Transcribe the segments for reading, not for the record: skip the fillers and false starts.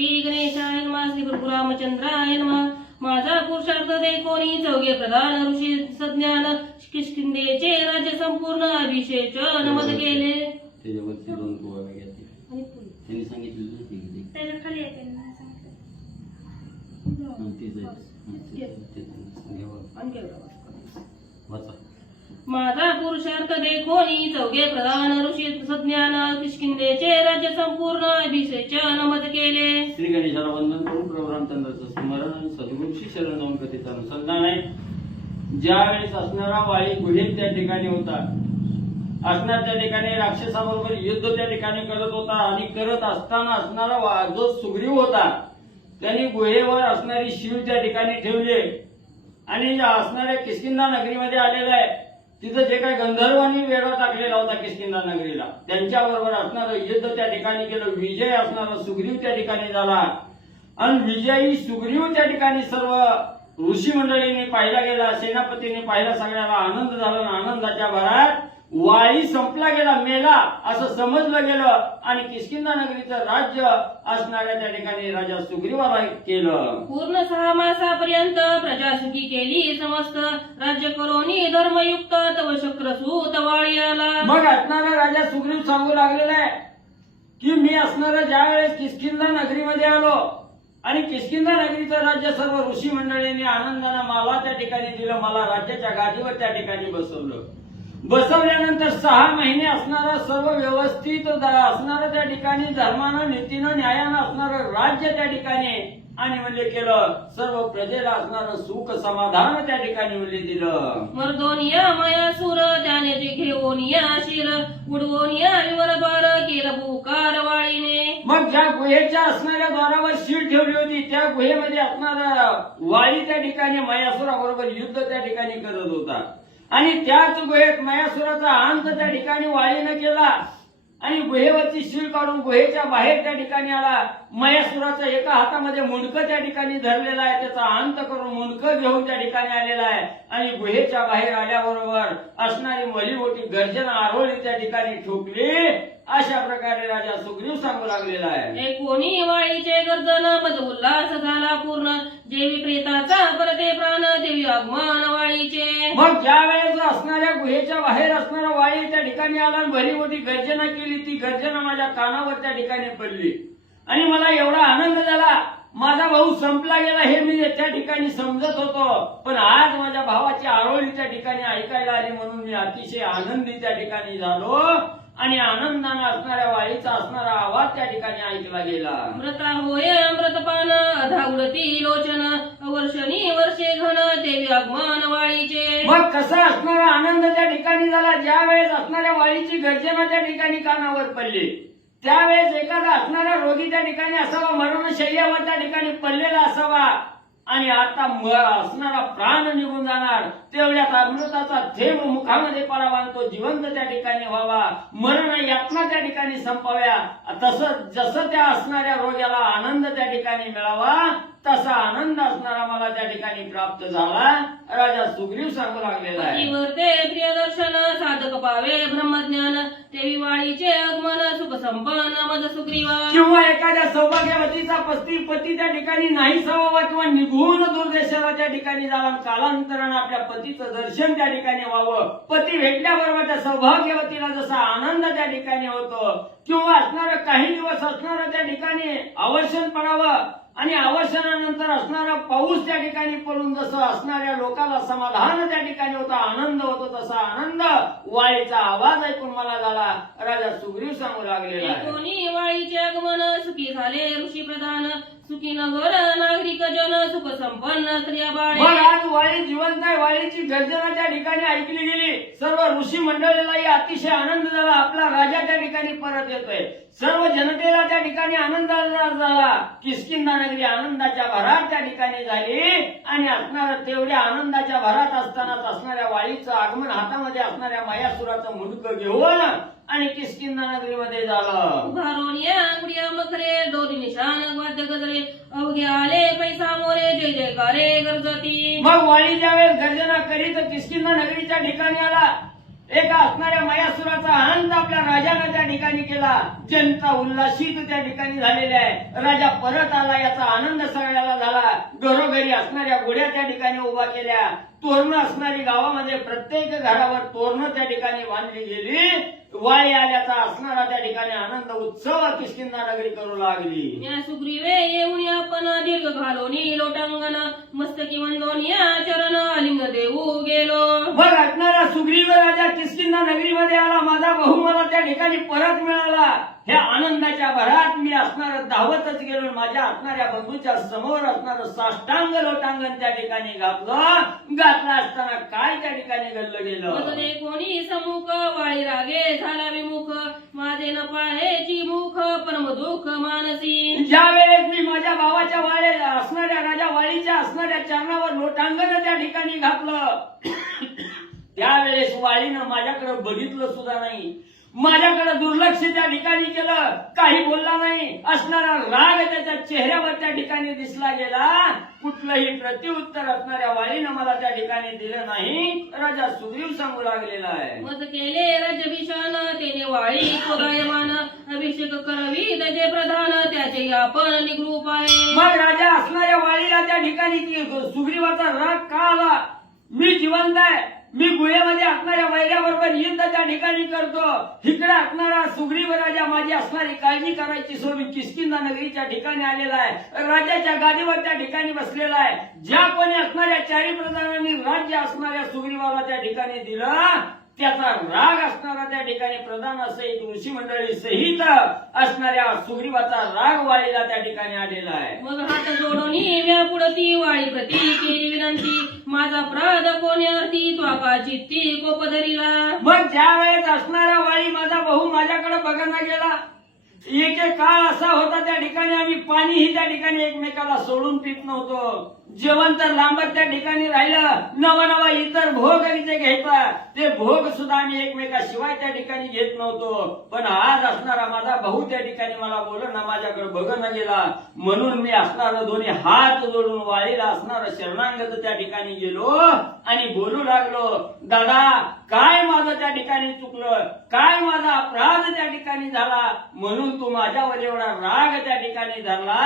श्री गणेशाय नमः, श्री गुरुरामचंद्राय नमः। माझा पुरुषार्थ देखोनी चौघे प्रधान ऋषी सज्ञान किष्किंधेचे राज्य संपूर्ण अभिषेचन मद केले। त्याच्यावरती 2 गोळ्या घेतली त्यांनी सांगितलेलं नाही की त्याच्या खाली आहे त्यांनी सांगितलं वाचा। माझा पुरुषार्थ देखोनी चौघे प्रधान ऋषी सज्ञान किष्किंधेचे राज्य संपूर्ण अभिषेचन मद केले। श्री गणेशाला वंदन करून प्रभू रामचंद्राचं स्मरण आणि सद्गुरूशी शरण जाऊन कथेचं अनुसंधान आहे। ज्यावेळेस असणारा वाळी गुहेत त्या ठिकाणी होता, असणार त्या ठिकाणी राक्षसाबरोबर युद्ध त्या ठिकाणी करत होता आणि करत असताना असणारा जो सुग्रीव होता त्यांनी गुहेवर असणारी शिव त्या ठिकाणी ठेवले आणि असणाऱ्या किष्किंधा नगरीमध्ये आलेला आहे। तिथं जे काही गंधर्वांनी वेढा टाकलेला होता किष्किंधा नगरीला, त्यांच्याबरोबर असणारं युद्ध त्या ठिकाणी केलं। विजय असणारा सुग्रीव त्या ठिकाणी झाला आणि विजयी सुग्रीव त्या ठिकाणी सर्व ऋषी मंडळींनी पाहिला गेला, सेनापतींनी पाहिला, सगळ्याला आनंद झाला। आनंदाच्या भरात वाळी संपला गेला, मेला असं समजलं गेलं आणि किष्किंधा नगरीचं राज्य असणाऱ्या त्या ठिकाणी राजा सुग्रीवाला केलं। पूर्ण 6 मासापर्यंत प्रजा सुखी केली, समस्त राज्य करोनी धर्मयुक्त तव शक्रसूत वाळी आला। मग असणारा राजा सुग्रीव सांगू लागलेला आहे की मी असणारा ज्या वेळेस किष्किंधा नगरीमध्ये आलो आणि किष्किंधा नगरीचं राज्य सर्व ऋषी मंडळींनी आनंदाने मला त्या ठिकाणी दिलं, मला राज्याच्या गादीवर त्या ठिकाणी बसवलं। बसवल्यानंतर 6 महिने असणारा सर्व व्यवस्थित असणारं त्या ठिकाणी धर्मानं नीतीनं न्यायानं असणारं राज्य त्या ठिकाणी आणि म्हणजे केलं। सर्व प्रजेला असणारं सुख समाधान त्या ठिकाणी म्हणजे दिलं। मर्दोनिया मयासूर त्याने जे घेऊनिया शिर उडवोनिया विवरद्वार केलं भूकार वाळीने। मग ज्या गुहेच्या असणाऱ्या द्वारावर शीळ ठेवली होती त्या गुहेमध्ये असणारा वाळी त्या ठिकाणी मयासुराबरोबर युद्ध त्या ठिकाणी करत होता आणि त्याच गुहेत मयासुराचा अंत त्या ठिकाणी वाळीनं केला आणि गुहेवरची शीळ काढून गुहेच्या बाहेर त्या ठिकाणी आला। मयासुराचा एका हातामध्ये मुंडकं त्या ठिकाणी धरलेला आहे, त्याचा अंत करून मुंडकं घेऊन त्या ठिकाणी आलेला आहे आणि गुहेच्या बाहेर आल्याबरोबर असणारी मलीमोठी गर्जना आरोळी त्या ठिकाणी ठोकली। अशा प्रकारे राजा सुग्रीव सांगू लागलेला आहे। कोणी वाळीचे गर्जन मज उल्हास झाला पूर्ण, देवी प्रेताचा परते प्राण देवी आगमन वाळीचे। मग ज्या वेळेस असणाऱ्या गुहेच्या बाहेर असणारा वाळी त्या ठिकाणी आला आणि भरी मोठी गर्जना केली, ती गर्जना माझ्या कानावर त्या ठिकाणी पडली आणि मला एवढा आनंद झाला, माझा भाऊ संपला गेला हे मी त्या ठिकाणी समजत होतो, पण आज माझ्या भावाची आरोळी त्या ठिकाणी ऐकायला आली म्हणून मी अतिशय आनंदी त्या ठिकाणी झालो आणि आनंदाने असणाऱ्या वाळीचा असणारा आवाज त्या ठिकाणी ऐकला गेला। अमृता होय अमृतपान अधा उडती लोचन वर्षणी वर्षे घन देवी आगमन वाळीचे। मग कसा असणारा आनंद त्या ठिकाणी झाला, ज्या वेळेस असणाऱ्या वाळीची गर्जना त्या ठिकाणी कानावर पडली, त्यावेळेस एखादा असणारा रोगी त्या ठिकाणी असावा, मरणशय्यावर त्या ठिकाणी पडलेला असावा आणि आता असणारा प्राण निघून जाणार, तेवढ्यात अमृताचा थेंब मुखामध्ये पडावा आणि तो जिवंत त्या ठिकाणी व्हावा, मरण यातना त्या ठिकाणी संपाव्या। तसं जसं त्या असणाऱ्या रोग्याला आनंद त्या ठिकाणी मिळावा तसा आनंद असणारा मला त्या ठिकाणी प्राप्त झाला, राजा सुग्रीव सांगू लागलेला आहे। वर्ते प्रियदर्शन साधक पावे ब्रह्मज्ञान देवी वाळीचे आगमन सुख संपन्न मज सुग्रीवा। किंवा एखाद्या सौभाग्यवतीचा पती त्या ठिकाणी नाही सवावा किंवा निघून दूरदेशाला त्या ठिकाणी जावा, कालांतराने आपल्या पतीचं दर्शन त्या ठिकाणी व्हावं, पती भेटल्याबरोबर त्या सौभाग्यवतीला जसा आनंद त्या ठिकाणी होतो किंवा असणारा काही दिवस असणारा त्या ठिकाणी अवसान पडावं आणि अवसानानंतर असणारा पाऊस त्या ठिकाणी पडून जसं असणाऱ्या लोकांना समाधान त्या ठिकाणी होता, आनंद होतो, तसा आनंद वाळीचा आवाज ऐकून मला झाला, राजा सुग्रीव सांगू लागलेला आहे। कोणी वाळीचे आगमन सुखी झाले ऋषी प्रधान सुखी नगर नागरिक जन सुख संपन्न स्त्रिया बाळे। मग आज वाळी जिवंत आहे, वाळीची गर्जना त्या ठिकाणी ऐकली गेली, सर्व ऋषी मंडळीलाही अतिशय आनंद झाला, आपला राजा त्या ठिकाणी परत येतोय, सर्व जनतेला त्या ठिकाणी आनंद झाला। किष्किंधा नगरी आनंदाच्या भरात त्या ठिकाणी झाली आणि असणाऱ्या तेवढ्या आनंदाच्या भरात असतानाच असणाऱ्या वाळीचं आगमन हातामध्ये असणाऱ्या मयासुराचं मुंडकं घेऊन आणि किष्किंधा नगरीमध्ये झालं। उभारोनिया गुडिया मखरे दोरी निशान वाद्य गजरे अवघे आले पैसा मोरे जय जयकारे गरजती। मग वाळी ज्यावेळेस गर्जना करीत किष्किंधा नगरीच्या ठिकाणी आला एका असणाऱ्या मयासुराचा अंत आपल्या राजानं त्या ठिकाणी केला. जनता उल्हासित त्या ठिकाणी झालेली आहे. राजा परत आला याचा आनंद सगळ्याला झाला. घरोघरी असणाऱ्या गुढ्या त्या ठिकाणी उभा केल्या. तोरणं असणारी गावामध्ये प्रत्येक घरावर तोरणं त्या ठिकाणी बांधली गेली. वाळी आल्याचा असणारा त्या ठिकाणी आनंद उत्सव किष्किंधा नगरी करू लागली. या सुग्रीवे येऊन आपण दीर्घ घालोनी लोटांगण मस्तकी वंदोनिया चरण लिंग देऊ गेलो. मग असणारा सुग्रीव राजा किष्किंधा नगरीमध्ये आला. माझा भाऊ मला त्या ठिकाणी परत मिळाला. ह्या आनंदाच्या भरात मी असणार धावतच गेलो. माझ्या असणाऱ्या बंधूच्या समोर असणार साष्टांग लोटांगण त्या ठिकाणी घातलं असताना काय त्या ठिकाणी घडलं गेलं. बसले कोणी समुख वाळी रागे झाला विमुख माझे न पाहेची मुख परम दुःख मानसी. ज्या वेळेस मी माझ्या भावाच्या वाळे असणाऱ्या राजा वाळीच्या असणाऱ्या चरणावर लोटांगण त्या ठिकाणी घातलं त्यावेळेस वाळीनं माझ्याकडे बघितलं सुद्धा नाही. माझ्याकडे दुर्लक्ष त्या ठिकाणी केलं. काही बोलला नाही. असणारा राग त्याच्या चेहऱ्यावर त्या ठिकाणी दिसला गेला. कुठलंही प्रत्युत्तर असणाऱ्या वाळीनं मला त्या ठिकाणी दिलं नाही. राजा सुग्रीव सांगू लागलेला आहे. मज केले राजभिषण तेने वाळी कोदायमान अभिषेक करवी त्याचे प्रधान त्याचे आपण निगरूप आहे. मग राजा असणाऱ्या वाळीला त्या ठिकाणी सुग्रीवाचा राग का आला. मी जिवंत आहे. मी गुहेमध्ये असणाऱ्या वैऱ्याबरोबर युद्ध त्या ठिकाणी करतो. इकडे असणारा सुग्रीव राजा माझी असणारी काळजी करायची सोडून किष्किंधा नगरीच्या ठिकाणी आलेला आहे. राजाच्या गादीवर त्या ठिकाणी बसलेला आहे. ज्या कोणी असणाऱ्या चारी प्रधानांनी राज्य असणाऱ्या सुग्रीवाला त्या ठिकाणी दिलं त्याचा राग असणारा त्या ठिकाणी प्रधान सहित ऋषी मंडळी सहित असणाऱ्या सुग्रीवाचा राग वाळीला त्या ठिकाणी आलेला आहे. मग हात जोडून व्यापुढती वाळी प्रती केली विनंती माझा प्राद कोणी अर्थी त्वाका चित्ती कोप धरिला. मग ज्या वेळेस असणारा वाळी माझा भाऊ माझ्याकडे बघायला गेला. एक काळ असा होता त्या ठिकाणी आम्ही पाणीही त्या ठिकाणी एकमेकाला सोडून पित नव्हतो. जेवण तर लांबच त्या ठिकाणी राहिलं. नवा नवा इतर भोग जे घ्यायचा ते भोग सुद्धा आम्ही एकमेकाशिवाय त्या ठिकाणी घेत नव्हतो. पण आज असणारा माझा भाऊ त्या ठिकाणी मला बोलणं माझ्याकडे बघणं गेला. म्हणून मी असणारा दोन्ही हात जोडून वाळीला असणारा शरणांगत त्या ठिकाणी गेलो आणि बोलू लागलो. दादा काय माझं त्या ठिकाणी चुकलं. काय माझा अपराध त्या ठिकाणी झाला म्हणून तू माझ्यावर एवढा राग त्या ठिकाणी धरला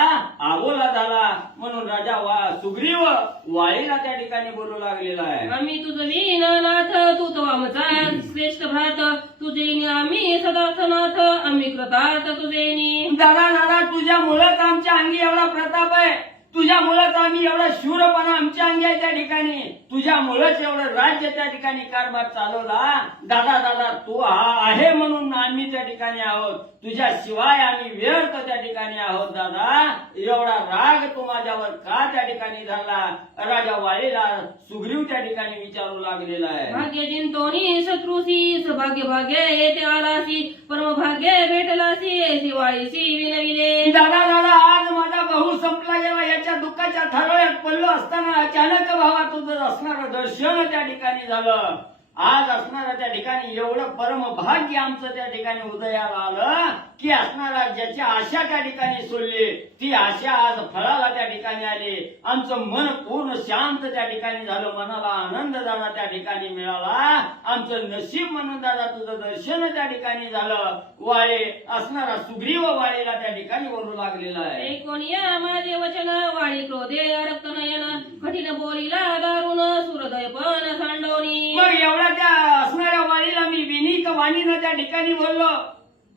आबोला झाला. म्हणून राजा सुग्रीव वाळीला त्या ठिकाणी बोलू लागलेला आहे. आम्ही तुझं वीणनाथ तू तो आमचा श्रेष्ठ भ्रात तुझे आम्ही सदाच नाथ आम्ही कृतार्थ तुझेनी. दादा दादा तुझ्यामुळेच आमच्या अंगी एवढा प्रताप आहे. तुझ्यामुळेच आम्ही एवढा शूरपणा आमच्या अंगी आहे त्या ठिकाणी. तुझ्यामुळेच एवढं राज्य त्या ठिकाणी कारभार चालवला. दादा दादा तू आहे म्हणून आम्ही त्या ठिकाणी आहोत. तुझ्याशिवाय आम्ही व्यर्थ त्या ठिकाणी आहोत. दादा एवढा राग तू माझ्यावर का त्या ठिकाणी झाला. राजा वाळीला सुग्रीव त्या ठिकाणी विचारू लागलेला आहे. भाग्य जिंतोनी शत्रुसी सौभाग्य भाग्य येते आलासी परम भाग्य भेटलासी ऐसी वाळीसी विनविले. दादा दादा आज माझा भाऊ संपला गेला. याच्या दुःखाच्या थारोळ्यात पडलो असताना अचानक भावा तुझं असणारं दर्शन त्या ठिकाणी झालं. आज असणारा त्या ठिकाणी एवढं परम भाग्य आमचं त्या ठिकाणी उदयाला आलं की असणारा ज्याची आशा त्या ठिकाणी सोडली ती आशा आज फळाला त्या ठिकाणी आली. आमचं मन पूर्ण शांत त्या ठिकाणी झालं. मनाला आनंद झाला त्या ठिकाणी मिळाला. आमचं नशीब म्हणून दादा तुझं दर्शन त्या ठिकाणी झालं. वाळे असणारा सुग्रीव वाळीला त्या ठिकाणी बोलू लागलेला आहे. कोणिया माझे वचन वाळी क्रोधे रक्त नयन कठीण बोलीला दारुण सुरदय पण सांडवणी. मग एवढा त्या असणाऱ्या वाळीला मी विनीत वाणीनं त्या ठिकाणी बोललो.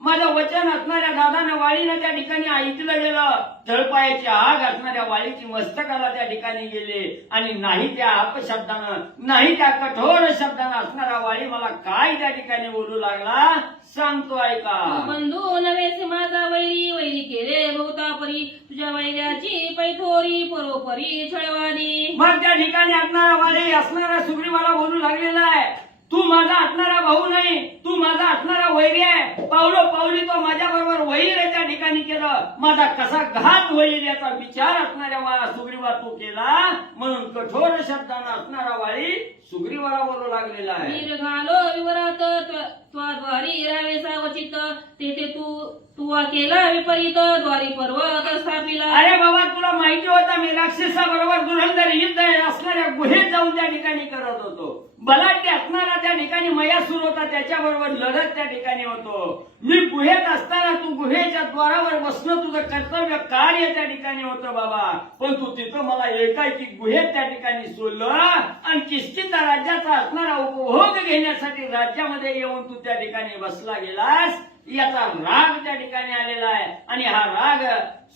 माझं वचन असणाऱ्या दादानं वाळीनं त्या ठिकाणी ऐकलं गेलं. तळपायाची आग असणाऱ्या वाळीची मस्तकाला त्या ठिकाणी गेले आणि नाही त्या अपशब्दानं नाही त्या कठोर शब्दानं असणारा वाळी मला काय त्या ठिकाणी बोलू लागला सांगतो ऐका. बंधू नव्हे माझा वैरी वैरी केले बहुतापरी तुझ्या वैर्याची पैठोरी परोपरी छळवादी. मग त्या ठिकाणी असणारा वाळी असणारा सुग्रीवाला बोलू लागलेला आहे. तू माझा असणारा भाऊ नाही. तू माझा असणारा वैरी आहे. पावलो पावली तो माझ्या बरोबर वैर त्या ठिकाणी केलं. माझा कसा घात होईल याचा विचार असणाऱ्या सुग्रीवा तू केला. म्हणून कठोर शब्दानं असणारा वाळी सुग्रीवाला बोलू लागलेला आहे. वीर घालो विवरात त्वाद्वारी रावे सावचित तेथे तू केला विपरीत द्वारी पर्वत स्थापिला. अरे बाबा तुला माहिती होतं मी राक्षसाबरोबर धुरंधर युद्ध असणाऱ्या गुहेत जाऊन त्या ठिकाणी करत होतो. बलाढ्य असणारा त्या ठिकाणी मयासूर होता, त्याच्याबरोबर लढत त्या ठिकाणी होतो. मी गुहेत असताना तू गुहेच्या द्वारावर बसणं तुझं कर्तव्य कार्य त्या ठिकाणी होतं बाबा. पण तू तिथं मला एकाएकी गुहेत त्या ठिकाणी सोडलं आणि किष्किंधा राज्याचा असणारा उपभोग घेण्यासाठी राज्यामध्ये येऊन तू त्या ठिकाणी बसला गेलास. याचा राग त्या ठिकाणी आलेला आहे आणि हा राग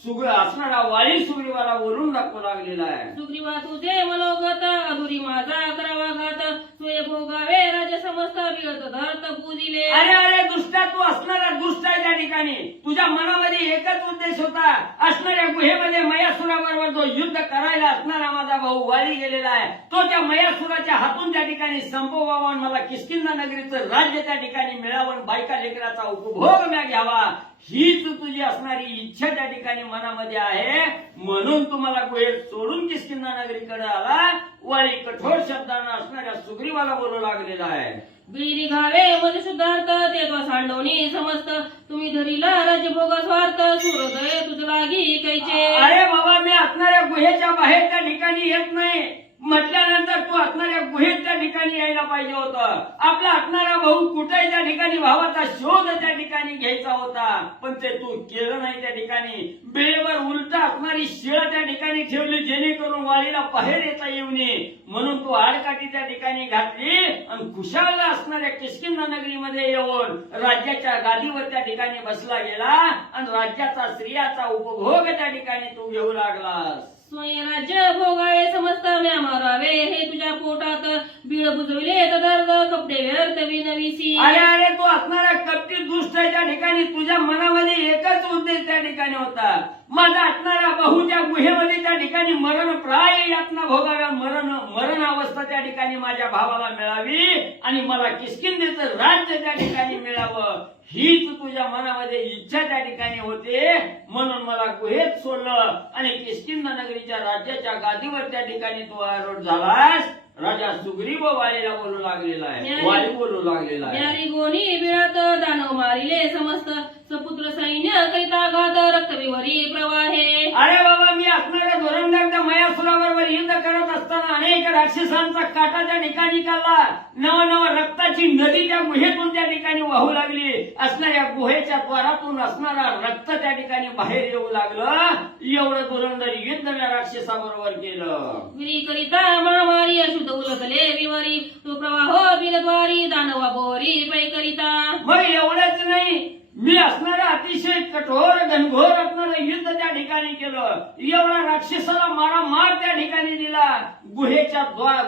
असणारा वाळी सुग्रीवाला बोलून दाखवू लागलेला आहे. सुग्रीवा तुझे मनोगत अधुरी माझा करावा घात तुये भोगावे राज्य समस्त बिळत धरत पूजिले. अरे अरे दुष्टा, तू असणारा दुष्ट आहे त्या ठिकाणी. तुझ्या मनामध्ये एकच उद्देश होता, असणाऱ्या गुहेमध्ये मयासुराबरोबर जो युद्ध करायला असणारा माझा भाऊ वाली गेलेला आहे तो त्या मयासुराच्या हातून त्या ठिकाणी संपवावा, मला किष्किंधा नगरीचं राज्य त्या ठिकाणी मिळावं, बायका लेकराचा उपभोग म्या घ्यावा, हीच तुझी असणारी इच्छा त्या ठिकाणी मनामध्ये आहे. म्हणून तुम्हाला गुहेत सोडून किष्किंधा नगरीकडे आला. वाळी कठोर शब्दांना असणाऱ्या सुग्रीवाला बोलू लागलेला आहे. बिरी घावे मज शुद्धार्थ ते तो सांडवणी समस्त तुम्ही धरीला राजभोग स्वार्थ सूर्योदय तुझ लागी कैचे. अरे बाबा, मी असणाऱ्या गुहेच्या बाहेर त्या ठिकाणी येत नाही म्हटल्यानंतर तू असणाऱ्या गुहेत त्या ठिकाणी यायला पाहिजे होतं. आपला असणारा भाऊ कुठे त्या ठिकाणी भावाचा शोध त्या ठिकाणी घ्यायचा होता, पण ते तू केलं नाही. त्या ठिकाणी बेळेवर उलट असणारी शिळ त्या ठिकाणी ठेवली जेणेकरून वाळीला बाहेर येता येऊ नये म्हणून तू आडकाठी त्या ठिकाणी घातली आणि खुशाल असणाऱ्या किष्किंधा नगरीमध्ये येऊन राज्याच्या गादीवर त्या ठिकाणी बसला गेला आणि राज्याचा स्त्रियाचा उपभोग त्या ठिकाणी तू घेऊ लागलास. स्वयंराज्य भोगावे समस्त म्या मारावे हे तुझ्या पोटात बीळ बुजविले दर्द कपडे व्यर्थ विनविसी. अरे अरे, तू असणारा कपटी दुष्ट त्या ठिकाणी तुझ्या मनामध्ये एकच उद्देश त्या ठिकाणी होता, माझा असणारा बहुच्या गुहेमध्ये त्या ठिकाणी मरण प्राय यातना भोगाव्या, मरण अवस्था त्या ठिकाणी माझ्या भावाला मिळावी आणि मला किष्किंधेचं राज्य त्या ठिकाणी मिळावं, हीच तुझ्या मनामध्ये इच्छा त्या ठिकाणी होते. म्हणून मला गुहेत सोडलं आणि किष्किंधा नगरीच्या राज्याच्या गादीवर त्या ठिकाणी तू आरूढ झालास. राजा सुग्रीव वालीला बोलू लागलेला आहे, वाली बोलू लागलेला आहे. यारी गोनी बिळात दानव मारिले समस्त सपुत्र सैन्य कैता घात रक्तविवरी प्रवाहे. अरे बाबा, मी असणाऱ्या धुरंधर मयासुराबरोबर युद्ध करत असताना अनेक राक्षसांचा काटा त्या ठिकाणी काढला. नव रक्ताची नदी त्या गुहेतून त्या ठिकाणी वाहू लागली. असणाऱ्या गुहेच्या द्वारातून असणारा रक्त त्या ठिकाणी बाहेर येऊ लागलं. एवढं धुरंधर युद्ध मी राक्षसाबरोबर केलं. विरी करिता महामारी अशुद्ध उलटले विवरी तो प्रवाह बिलद्वारी दानवा बोरी पै करिता. मग एवढंच नाही, मी असणारा अतिशय कठोर घनघोर असणारं युद्ध त्या ठिकाणी केलं. एवढा राक्षसाला मारामार त्या ठिकाणी दिला.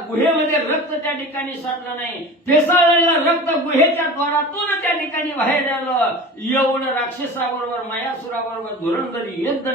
गुहेमध्ये रक्त त्या ठिकाणी साठलं नाही, फेसाळलेलं रक्त गुहेच्या द्वारातून त्या ठिकाणी बाहेर आलं. एवढं राक्षसाबरोबर मयासुराबरोबर धुरंधर युद्ध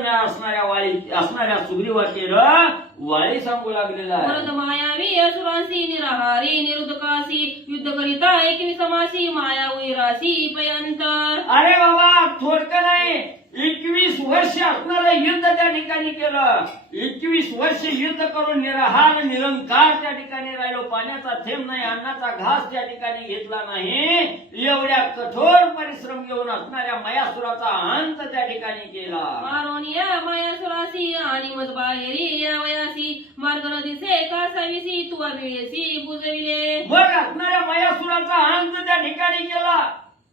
असणाऱ्या सुग्रीवा केलं. वाळी सांगू लागलेला वरद मायावी असुरांसी निराहारी निरुदकासी युद्ध करिता एकवी समासी माया उरासी पयंत. अरे बाबा, थोडकं नाही, 21 वर्ष असणारं युद्ध त्या ठिकाणी केलं. 21 वर्ष युद्ध करून निराहार निरंकार त्या ठिकाणी राहिलो. पाण्याचा थेंब नाही, अन्नाचा घास त्या ठिकाणी घेतला नाही. एवढ्या कठोर परिश्रम घेऊन असणाऱ्या मयासुराचा अंत त्या ठिकाणी केला. मारोनिया मयासुरासी आणि मज बाहेरी या वयासी मार्ग नदीचे कासाविसी तुवा मिळेसी बुजविले. मग असणाऱ्या मयासुराचा अंत त्या ठिकाणी केला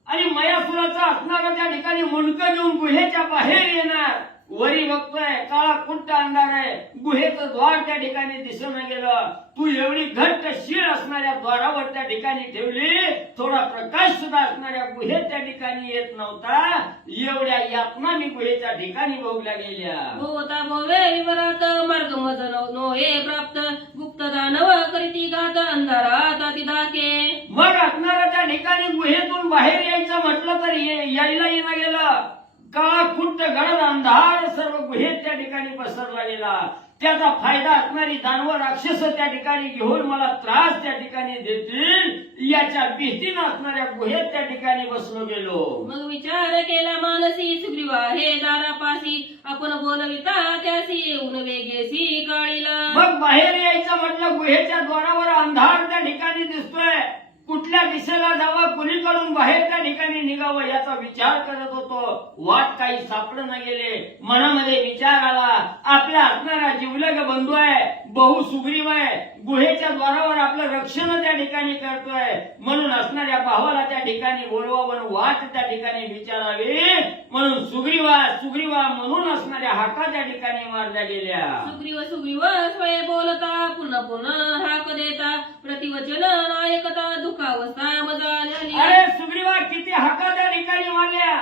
आणि मयासुराचा असणारा त्या ठिकाणी मुंडकं घेऊन गुहेच्या बाहेर येणार. वरी बघतोय काळा कुट्ट अंधार आहे, गुहेचं द्वार त्या ठिकाणी दिसून गेलं. तू एवढी घट्ट शीळ असणाऱ्या द्वारावर त्या ठिकाणी ठेवली, थोडा प्रकाश सुद्धा असणाऱ्या गुहेत त्या ठिकाणी येत नव्हता. एवढ्या यातना मी गुहेच्या ठिकाणी भोगल्या गेल्या. भोवता भोवे विवरात मार्ग मज नोहे प्राप्त गुप्त दानव करीती घात अंधारात अतिदाके. मग असणाऱ्या त्या ठिकाणी गुहेतून बाहेर यायचं म्हटलं तर यायला येणं गेलं. काळा कुट्ट गडद अंधार सर्व गुहेत त्या ठिकाणी पसरला गेला. त्याचा फायदा असणारी दानव राक्षस त्या ठिकाणी घेऊन मला त्रास त्या ठिकाणी देतील याच्या भीतीनं असणाऱ्या गुहेत त्या ठिकाणी बसलो गेलो. मग विचार केला मानसी सुग्रीवा हे दारापासी आपण बोलविता त्यासी येऊन वेगेसी काळीला. मग बाहेर यायचं म्हटलं, गुहेच्या द्वारावर अंधार त्या ठिकाणी दिसतोय. कुठल्या दिशेला जावं, कुणीकडून बाहेर त्या ठिकाणी निघावं याचा विचार करत होतो. वाट काही सापडं न गेले. मनामध्ये विचार आला, आपल्या असणारा जिवलग बंधू आहे, बहु सुग्रीव आहे, गुहेच्या द्वारावर आपलं रक्षण त्या ठिकाणी करतोय, म्हणून असणाऱ्या भावाला त्या ठिकाणी बोलवावर वाट त्या ठिकाणी विचारावी, म्हणून सुग्रीवा सुग्रीवा म्हणून असणाऱ्या हाका त्या ठिकाणी मारल्या गेल्या. सुग्रीव सुग्रीव स्वय बोलता पुन्हा पुन्हा हाक देता प्रतिवचन नायकता दुखावस्था मजा झाली. अरे सुग्रीवा किती हाका त्या ठिकाणी मारल्या.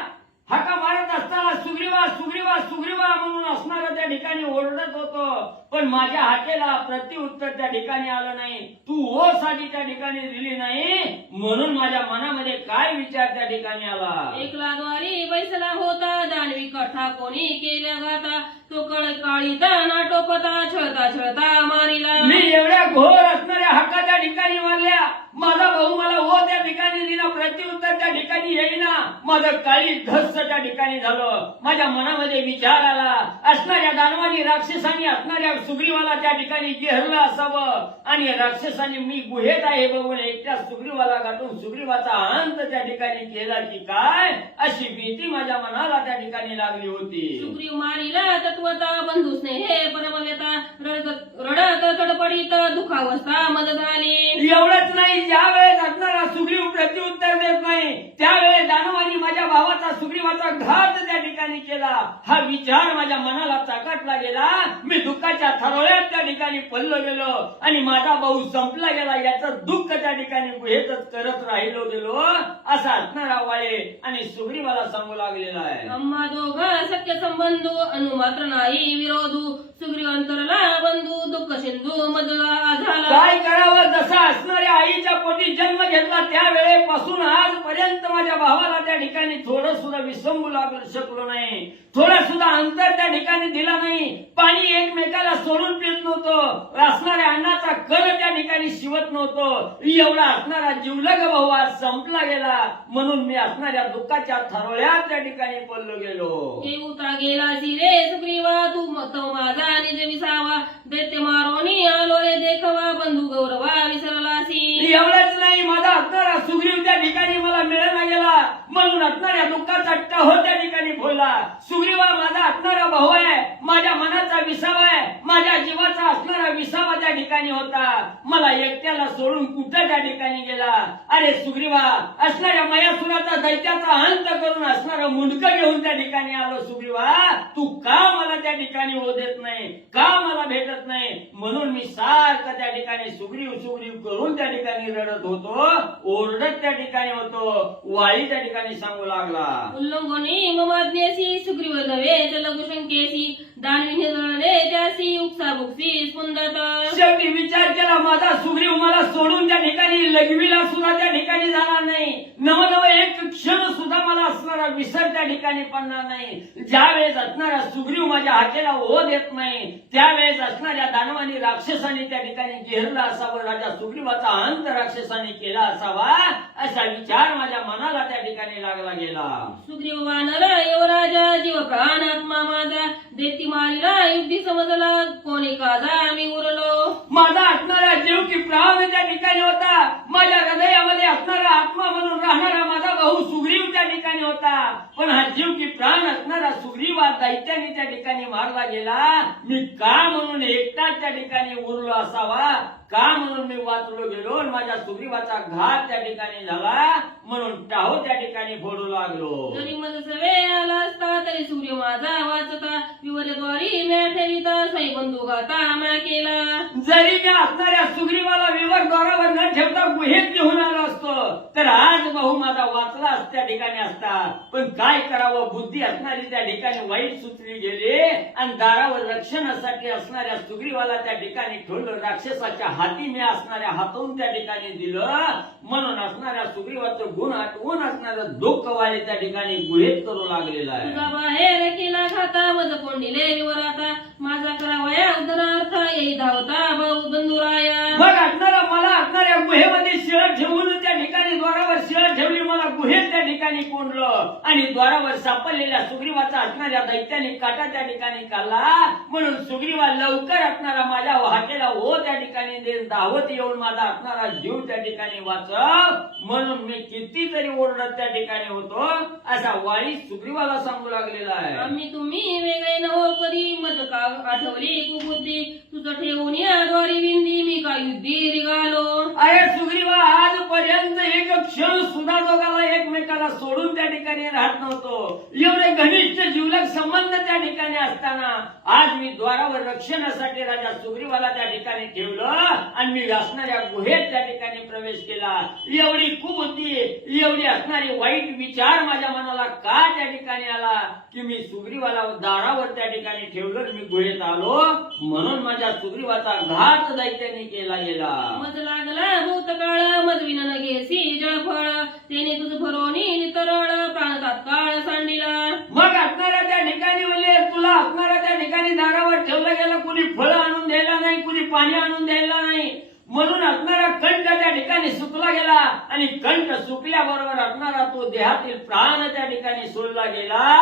हाका मारत असताना सुग्रीवा सुग्रीवा सुग्रीवा म्हणून असणारा त्या ठिकाणी ओरडत होतो, पण माझ्या हाकेला प्रत्युत्तर त्या ठिकाणी आलं नाही. तू ओ साधी त्या ठिकाणी दिली नाही, म्हणून माझ्या मनामध्ये काय विचार त्या ठिकाणी आला. एक लागवारी बैसला होता दानवी कथा कोणी केल्या गाता तो काळी दाना टोपता छळता छळता मारिला. मी एवढ्या घोर असणाऱ्या हाका त्या ठिकाणी मारल्या, माझा भाऊ मला ओ त्या ठिकाणी दिला, प्रत्युत्तर त्या ठिकाणी येईना, माझं काळी धस्स त्या ठिकाणी झालं. माझ्या मनामध्ये विचार आला, असणाऱ्या दानवानी राक्षसांनी असणाऱ्या सुग्रीवाला त्या ठिकाणी घेरलं असावं आणि राक्षसांनी मी गुहेत आहे बघून एकट्या सुग्रीवाला गाठून सुग्रीवाचा अंत त्या ठिकाणी केला की काय, अशी भीती माझ्या मनाला त्या ठिकाणी लागली होती. सुग्रीव मारिला तत्वता बंधू स्नेहे परमव्यता रडत तडपडीत दुखावस्था मज झाली. एवढंच नाही, ज्या वेळेस असणारा सुग्रीव प्रत्युत्तर देत नाही त्यावेळेस दानवानी माझ्या भावाचा सुग्रीवाचा घात त्या ठिकाणी केला. हा विचार माझ्या मनाला चकाटला गेला. मी दुःखाच्या थरोळ्यात त्या ठिकाणी पडलो गेलो आणि माझा भाऊ संपला गेला याचं दुःख त्या ठिकाणी गुहेतच करत राहिलो गेलो, असा असणारा वाळे आणि सुग्रीवाला सांगू लागलेला आहे. आम्हा दोघा सख्य संबंधू अनु मात्र नाही विरोधू सुग्रीव अंतरला बंधू दुःख सिंधू मजला झाला. काय करावं, जसा असणाऱ्या आईच्या पोटी जन्म घेतला त्यावेळेपासून आजपर्यंत माझ्या भावाला त्या ठिकाणी थोडं सुद्धा विसंबू लागू शकलो नाही, थोडा सुद्धा अंतर त्या ठिकाणी दिला नाही. पाणी एकमेकाला सोडून पित नव्हतो, असणाऱ्या अन्नाचा कण त्या ठिकाणी शिवत नव्हतो. एवढा असणारा जिवलग भाऊ आज संपला गेला, म्हणून मी असणाऱ्या दुःखाच्या थरोळ्यात त्या ठिकाणी पडलो गेलो. येऊता गेला रे सुग्रीवा तू मत माझा निज विसावा दैत्य मारोनी आलो रे देखवा बंधू गौरवा विसरलासी. एवढंच नाही, माझा असणारा सुग्रीव त्या ठिकाणी मला मिळाला गेला, म्हणून असणाऱ्या दुःखाचा टहो त्या ठिकाणी बोलला. सुग्रीवा माझा असणारा भाऊ आहे, माझ्या मनाचा विसावा आहे, माझ्या जीवाचा असणारा विसावा त्या ठिकाणी होता, मला एकट्याला सोडून कुठं त्या ठिकाणी गेला. अरे सुग्रीवा, असणाऱ्या मयासुराचा दैत्याचा अंत करून असणारा मुंडकं घेऊन त्या ठिकाणी आलो. सुग्रीवा, तू का मला त्या ठिकाणी होऊ देत नाही, का मला भेटत नाही, म्हणून मी सारखं त्या ठिकाणी सुग्रीव सुग्रीव करून त्या ठिकाणी रडत होतो, ओरडत त्या ठिकाणी होतो. वाळी त्या ठिकाणी सांगू लागला, उल्लंघनी ममाज्ञेसी सुग्रीव नव्हे लघुशंकेसी दानवी निजळले त्यासी उपसा बुक्सी स्पंदत. शेवटी विचार केला, माझा सुग्रीव मला सोडून त्या ठिकाणी लघवीला सुद्धा त्या ठिकाणी जाणार नाही, नवनव एक क्षण सुद्धा मला असणारा विसर त्या ठिकाणी पडणार नाही. ज्या वेळेस असणारा सुग्रीव माझ्या हाकेला ओ देत नाही त्यावेळेस असणाऱ्या दानवानी राक्षसांनी त्या ठिकाणी घेरला असावं, राजा सुग्रीवाचा अंत राक्षसांनी केला असावा, असा विचार माझ्या मनाला त्या ठिकाणी लागला गेला. सुग्रीव वानरा युवराजा जीव प्राण आत्मा माझा देती मारिला युद्धी समजला कोणी काजा मी उरलो. माझा असणारा जीव की प्राण त्या ठिकाणी होता, माझ्या हृदयामध्ये असणारा आत्मा म्हणून राहणारा माझा भाऊ सुग्रीव त्या ठिकाणी होता, पण हा जीव की प्राण असणारा सुग्रीव दैत्याने त्या ठिकाणी मारला गेला. मी का म्हणून एकटाच त्या ठिकाणी उरलो असावा, का म्हणून मी वाचलो गेलो आणि माझ्या सुग्रीवाचा घात त्या ठिकाणी झाला, म्हणून टाहो त्या ठिकाणी फोडू लागलो. जरी मज सवे आला असता तरी सूर्य माझा वाचता विवरद्वारी म्या ठेविता स्वय बंधू गाता म्या केला. जरी मी असणाऱ्या सुग्रीवाला विवर द्वारावर न ठेवता गुहेत घेऊन आलो असतो तर आज भाऊ माझा वाचला त्या ठिकाणी असता, पण काय करावं, बुद्धी असणारी त्या ठिकाणी वाईट सुचली गेली आणि दारावर रक्षणासाठी असणाऱ्या सुग्रीवाला त्या ठिकाणी ठेवलं, राक्षसाच्या हाती मी असणाऱ्या हातून त्या ठिकाणी दिलं, म्हणून असणाऱ्या सुग्रीवाचं गुण आठवून असणारं दुःख वाले त्या ठिकाणी गुहेत करू लागलेला आहे. तुझा बाहेर केला खाता मज कोंडिले विवराता माझा करावया उदरार्थ येई धावता भाऊ बंधुराया. मग असणारा मला असणाऱ्या गुहेमध्ये शिळ ठेवून त्या ठिकाणी द्वारावर शिळ ठेवली, मला गुहेत त्या ठिकाणी ठिकाणी कोंडलं आणि द्वारावर सापडलेल्या सुग्रीवाचा असणाऱ्या दैत्याने काटा त्या ठिकाणी काढला. म्हणून सुग्रीवा लवकर असणारा माझ्या हाकेला हो त्या ठिकाणी धावत येऊन माझा असणारा जीव त्या ठिकाणी वाचव म्हणून मी कितीतरी ओरडत त्या ठिकाणी होतो असा वाळी सुग्रीवाला सांगू लागलेला आहे. आम्ही तुम्ही वेगळे नव कधी मज का आठवली कुबुद्धी तुझं ठेवून या द्वारी विंदी मी का युद्धी रिगालो. अरे सुग्रीवा आजपर्यंत एक क्षण सुद्धा दोघाला एकमेकाला सोडून त्या ठिकाणी राहत नव्हतो. एवढे घनिष्ठ जीवलग संबंध त्या ठिकाणी असताना आज मी द्वारावर रक्षणासाठी राजा सुग्रीवाला त्या ठिकाणी ठेवलं आणि मी असणाऱ्या गुहेत त्या ठिकाणी प्रवेश केला. एवढी कुबुद्धी एवढी असणारी वाईट विचार माझ्या मनाला का त्या ठिकाणी आला की मी सुग्रीवाला दारावर त्या ठिकाणी ठेवलं मी गुहेत आलो म्हणून माझ्या सुग्रीवाचा घात दैत्याने केला गेला. मज लागला भूतकाळ मज विनन घेसी जळफळ तेने तुझ भरोनी नितरळ प्राण तात्काळ सांडिला. मग असणाऱ्या त्या ठिकाणी म्हणजे तुला असणाऱ्या त्या ठिकाणी दारावर ठेवलं गेलं कुणी फळं आणून द्यायला नाही कुणी पाणी आणून द्यायला नाही म्हणून असणारा कंठ त्या ठिकाणी सुकला गेला आणि कंठ सुकल्याबरोबर असणारा तो देहातील प्राण त्या ठिकाणी सोडला गेला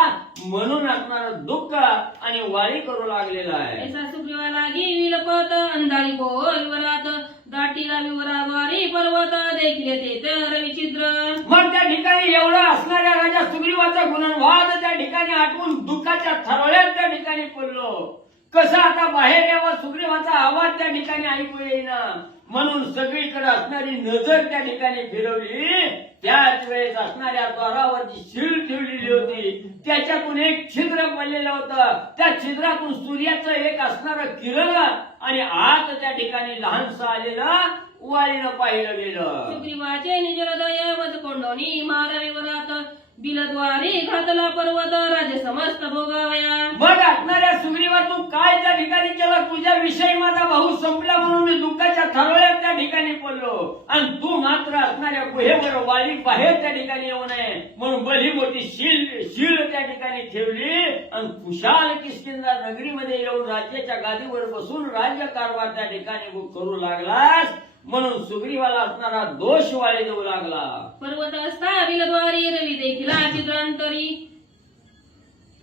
म्हणून असणारं दुःख आणि वाळी करू लागलेला आहे. ऐसा सुग्रीवा लागी विलपत अंधारी गोल विवरात दाटीला विवराद्वारी पर्वत देखील ते रविचिद्र. मग त्या ठिकाणी एवढा असणाऱ्या राजा सुग्रीवाचा गुणवाद त्या ठिकाणी आठवून दुःखाच्या थरवड्यात त्या ठिकाणी पडलो. कसं आता बाहेर यावा सुग्रीवाचा आवाज त्या ठिकाणी ऐकू येईना म्हणून सगळीकडे असणारी नजर त्या ठिकाणी फिरवली. त्याच वेळेस असणाऱ्या द्वारावर जी शीळ ठेवलेली होती त्याच्यातून एक छिद्र पडलेलं होतं. त्या छिद्रातून सूर्याचं एक असणारं किरण आणि आत त्या ठिकाणी लहानसं आलेलं वाळीनं पाहिलं गेलं. सुग्रीवाचे निजहृदय मज कोंडोनी मारा विवरात बिलद्वारी घातला पर्वत राज समस्त भोगावया. मग असणाऱ्या सुग्रीवा तू काय त्या ठिकाणी केलं तुझ्या विषयी माझा भाऊ संपला म्हणून मी दुःखाच्या थरवड्यात त्या ठिकाणी पडलो आणि तू मात्र असणाऱ्या गुहेवर वाळी बाहेर त्या ठिकाणी येऊ नये म्हणून भली मोठी शीळ त्या ठिकाणी ठेवली आणि कुशाल किष्किंधा नगरीमध्ये येऊन राज्याच्या गादीवर बसून राज्य कारभार त्या ठिकाणी करू लागलास म्हणून सुग्रीवाला असणारा दोष वाळी देऊ लागला. पर्वत असता बिलद्वारी रवी देखिला चित्रांतरी